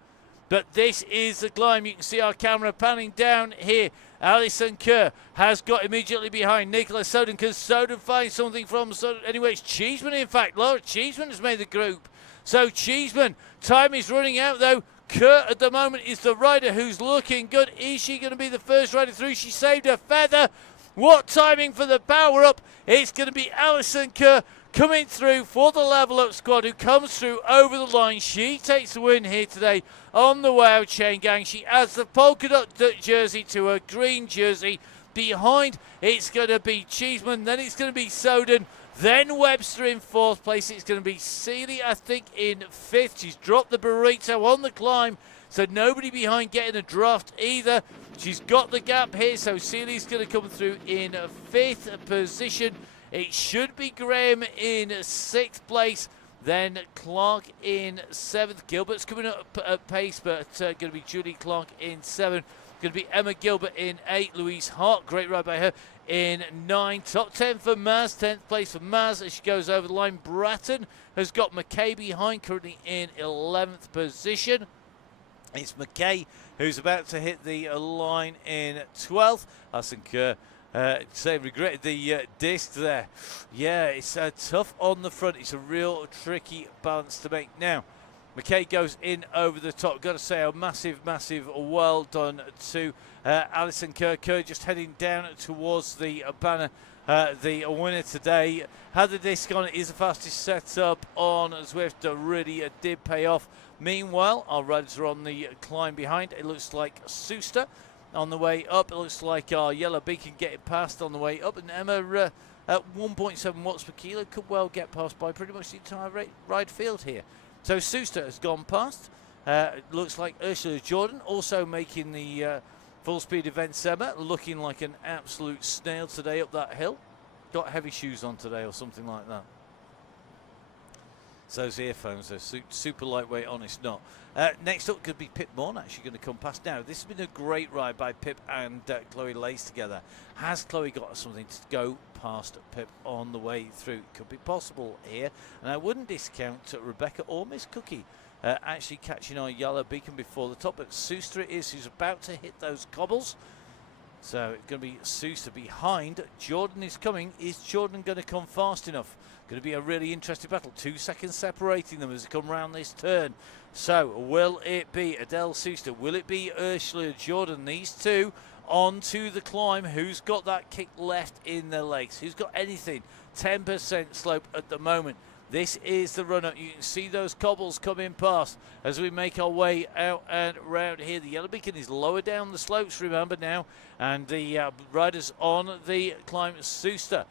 but this is the climb. You can see our camera panning down here. Alison Kerr has got immediately behind Nicola Soden. Can Soden find something from Soden? Anyway, it's Cheeseman, in fact. Laura Cheeseman has made the group. So Cheeseman, time is running out though. Kerr at the moment is the rider who's looking good. Is she going to be the first rider through? She saved her feather. What timing for the power up? It's going to be Alison Kerr coming through for the level up squad, who comes through over the line. She takes the win here today on the Wow Chaingang. She adds the polka dot jersey to her green jersey. Behind, it's going to be Cheeseman, then it's going to be Soden, then Webster in 4th place. It's going to be Seeley, I think, in 5th. She's dropped the burrito on the climb, so nobody behind getting a draft either. She's got the gap here, so Seeley's going to come through in 5th position. It should be Graham in 6th place, then Clark in 7th. Gilbert's coming up at pace, but going to be Julie Clark in 7th. Going to be Emma Gilbert in 8. Louise Hart, great ride by her, in 9. Top 10 for Maz, 10th place for Maz as she goes over the line. Bratton has got McKay behind, currently in 11th position. It's McKay who's about to hit the line in 12th. I think regretted the disc there. Yeah, it's tough on the front. It's a real tricky balance to make. Now, McKay goes in over the top. Got to say a massive, massive well done to Alison Kerr. Kerr just heading down towards the banner. The winner today had the disc on. It is the fastest setup on Zwift. Really did pay off. Meanwhile, our riders are on the climb behind. It looks like Suster on the way up. It looks like our Yellow Beacon getting past on the way up. And Emma at 1.7 watts per kilo could well get past by pretty much the entire ride field here. So Suster has gone past. Looks like Ursula Jordan also making the full speed events. Emma looking like an absolute snail today up that hill. Got heavy shoes on today or something like that. So those earphones, they're super lightweight on, it's not. Next up could be Pip Morn actually going to come past now. This has been a great ride by Pip and Chloe Lace together. Has Chloe got something to go past Pip on the way through? Could be possible here. And I wouldn't discount Rebecca or Miss Cookie actually catching our Yellow Beacon before the top. But Suster it is who's about to hit those cobbles. So it's going to be Suster behind. Jordan is coming. Is Jordan going to come fast enough? Going to be a really interesting battle. 2 seconds separating them as they come round this turn. So will it be Adele Suster? Will it be Ursula Jordan? These two onto the climb. Who's got that kick left in their legs? Who's got anything? 10% slope at the moment. This is the run-up. You can see those cobbles coming past as we make our way out and round here. The Yellow Beacon is lower down the slopes, remember now. And the riders on the climb. Suster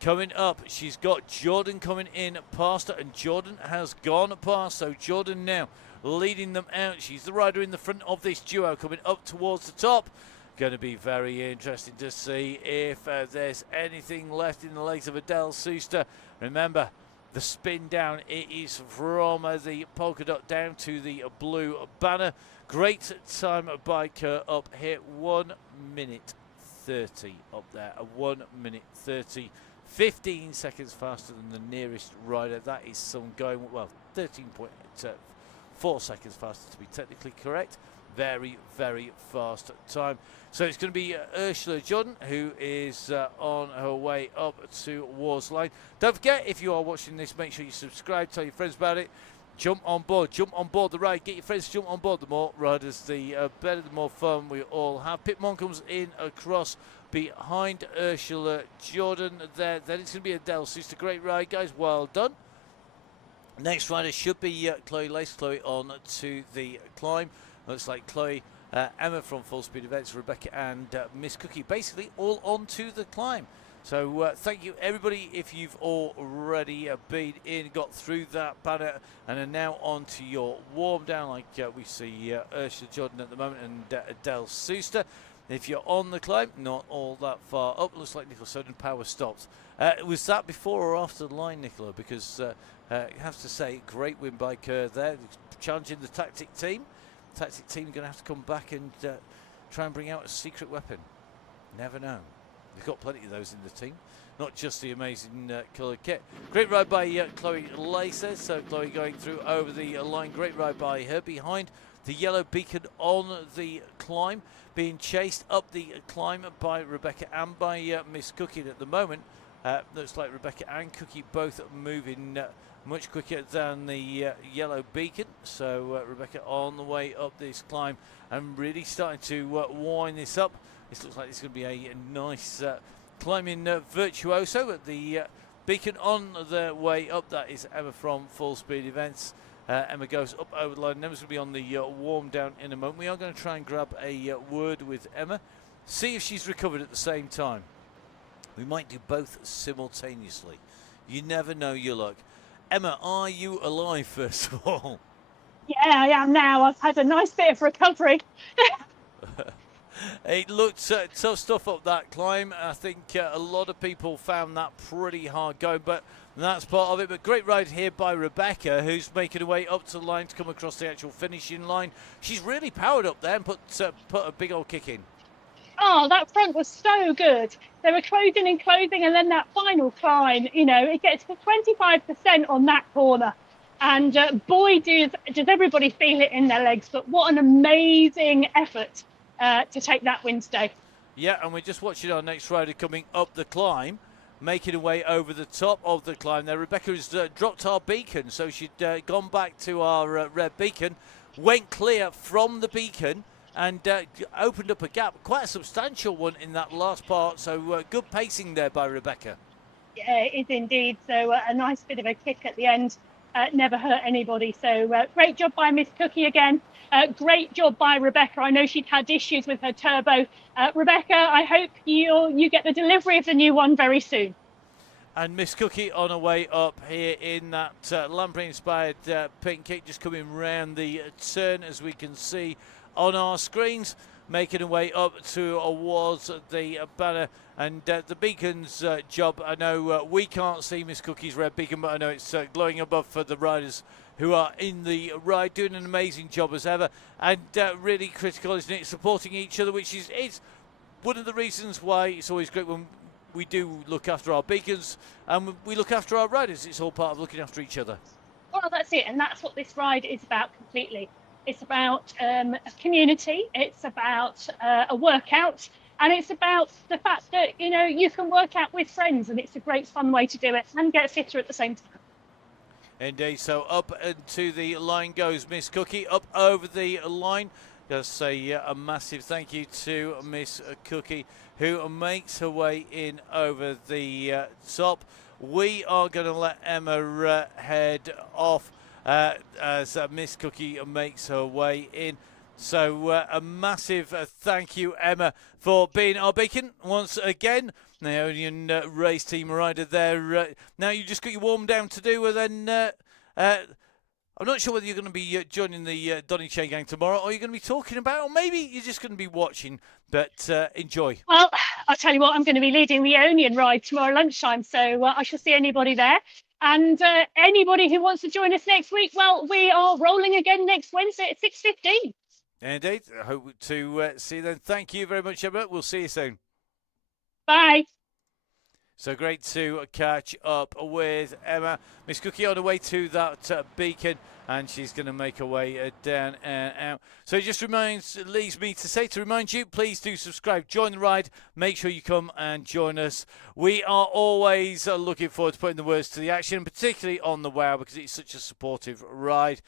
coming up. She's got Jordan coming in past her, and Jordan has gone past. So Jordan now leading them out. She's the rider in the front of this duo coming up towards the top. Going to be very interesting to see if there's anything left in the legs of Adele Suster. Remember, the spin down, it is from the polka dot down to the blue banner. Great time by Kerr up here. 1 minute 30 up there. 1 minute 30. 15 seconds faster than the nearest rider. That is some going, well, 13.4 seconds faster to be technically correct. Very, very fast time. So it's going to be Ursula Jordan who is on her way up towards the line. Don't forget, if you are watching this, make sure you subscribe, tell your friends about it. Jump on board the ride. Get your friends to jump on board. The more riders, the better, the more fun we all have. Pip Mon comes in across behind Ursula Jordan there. Then it's going to be Adele Suster. Great ride, guys. Well done. Next rider should be Chloe Lace. Chloe on to the climb. Looks like Chloe, Emma from Full Speed Events, Rebecca and Miss Cookie, basically all onto the climb. So thank you everybody if you've already been in, got through that banner and are now on to your warm down, like we see Ursula Jordan at the moment and Adele Suster. If you're on the climb, not all that far up. Looks like Nicola Soden power stopped. Was that before or after the line, Nicola? Because I have to say, great win by Kerr there, challenging the tactic team. Tactic team going to have to come back and try and bring out a secret weapon. Never know. We've got plenty of those in the team, not just the amazing colour kit. Great ride by Chloe Lacer. So Chloe going through over the line. Great ride by her behind the Yellow Beacon on the climb, being chased up the climb by Rebecca and by Miss Cookie. At the moment, looks like Rebecca and Cookie both moving much quicker than the Yellow Beacon. So Rebecca on the way up this climb and really starting to wind this up. This looks like it's going to be a nice climbing virtuoso. At the Beacon on the way up, that is Emma from Full Speed Events. Emma goes up over the line. Emma's going to be on the warm down in a moment. We are going to try and grab a word with Emma, see if she's recovered at the same time. We might do both simultaneously. You never know your luck. Emma, are you alive, first of all? Yeah, I am now. I've had a nice bit of recovery. It looked tough stuff up that climb. I think a lot of people found that pretty hard going, but that's part of it. But great ride here by Rebecca, who's making her way up to the line to come across the actual finishing line. She's really powered up there and put a big old kick in. Oh, that front was so good. They were closing and closing, and then that final climb, it gets to 25% on that corner. And boy, does everybody feel it in their legs. But what an amazing effort to take that win today. Yeah, and we're just watching our next rider coming up the climb, making her way over the top of the climb there. Rebecca has dropped our beacon, so she'd gone back to our red beacon, went clear from the beacon, and opened up a gap, quite a substantial one in that last part. So good pacing there by Rebecca. Yeah, it is indeed. So a nice bit of a kick at the end. Never hurt anybody. So great job by Miss Cookie again. Great job by Rebecca. I know she'd had issues with her turbo. Rebecca, I hope you get the delivery of the new one very soon. And Miss Cookie on her way up here in that Lamprey-inspired pink kick, just coming round the turn as we can see on our screens, making her way up towards the banner. And the beacon's job, I know we can't see Miss Cookie's red beacon, but I know it's glowing above for the riders who are in the ride, doing an amazing job as ever. And really critical, isn't it? Supporting each other, which is one of the reasons why it's always great when we do look after our beacons and we look after our riders. It's all part of looking after each other. Well, that's it. And that's what this ride is about completely. It's about a community. It's about a workout. And it's about the fact that, you can work out with friends, and it's a great fun way to do it and get fitter at the same time. Indeed. So up to the line goes Miss Cookie, up over the line. Just say a massive thank you to Miss Cookie, who makes her way in over the top. We are going to let Emma head off as Miss Cookie makes her way in. So a massive thank you, Emma, for being our beacon once again. The Ionian race team rider there. Now you just got your warm down to do, and then I'm not sure whether you're going to be joining the Donny Chaingang tomorrow, or you're going to be talking about, or maybe you're just going to be watching. But enjoy. Well, I'll tell you what, I'm going to be leading the Ionian ride tomorrow lunchtime, so I shall see anybody there. And anybody who wants to join us next week, well, we are rolling again next Wednesday at 6:15. Indeed. I hope to see you then. Thank you very much, Emma. We'll see you soon. Bye. So great to catch up with Emma. Miss Cookie on her way to that beacon, and she's going to make her way down and out. So it just leaves me to say, to remind you, please do subscribe, join the ride, make sure you come and join us. We are always looking forward to putting the words to the action, particularly on the WOW, because it's such a supportive ride.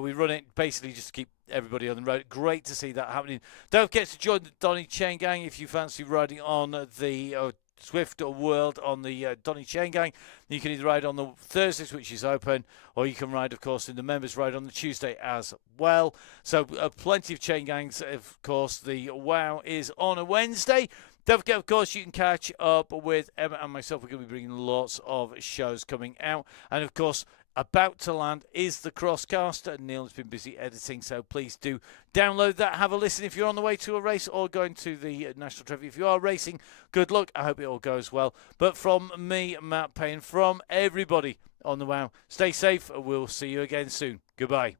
We run it basically just to keep everybody on the road. Great to see that happening. Don't forget to join the Donny Chaingang if you fancy riding on the Zwift World on the Donny Chaingang. You can either ride on the Thursdays, which is open, or you can ride, of course, in the members' ride on the Tuesday as well. So plenty of chain gangs. Of course, the WOW is on a Wednesday. Don't forget, of course, you can catch up with Emma and myself. We're going to be bringing lots of shows coming out. And, of course, about to land is the Crosscast. Neil has been busy editing, so please do download that. Have a listen if you're on the way to a race or going to the National Trophy. If you are racing, good luck. I hope it all goes well. But from me, Matt Payne, from everybody on the WOW, stay safe. We'll see you again soon. Goodbye.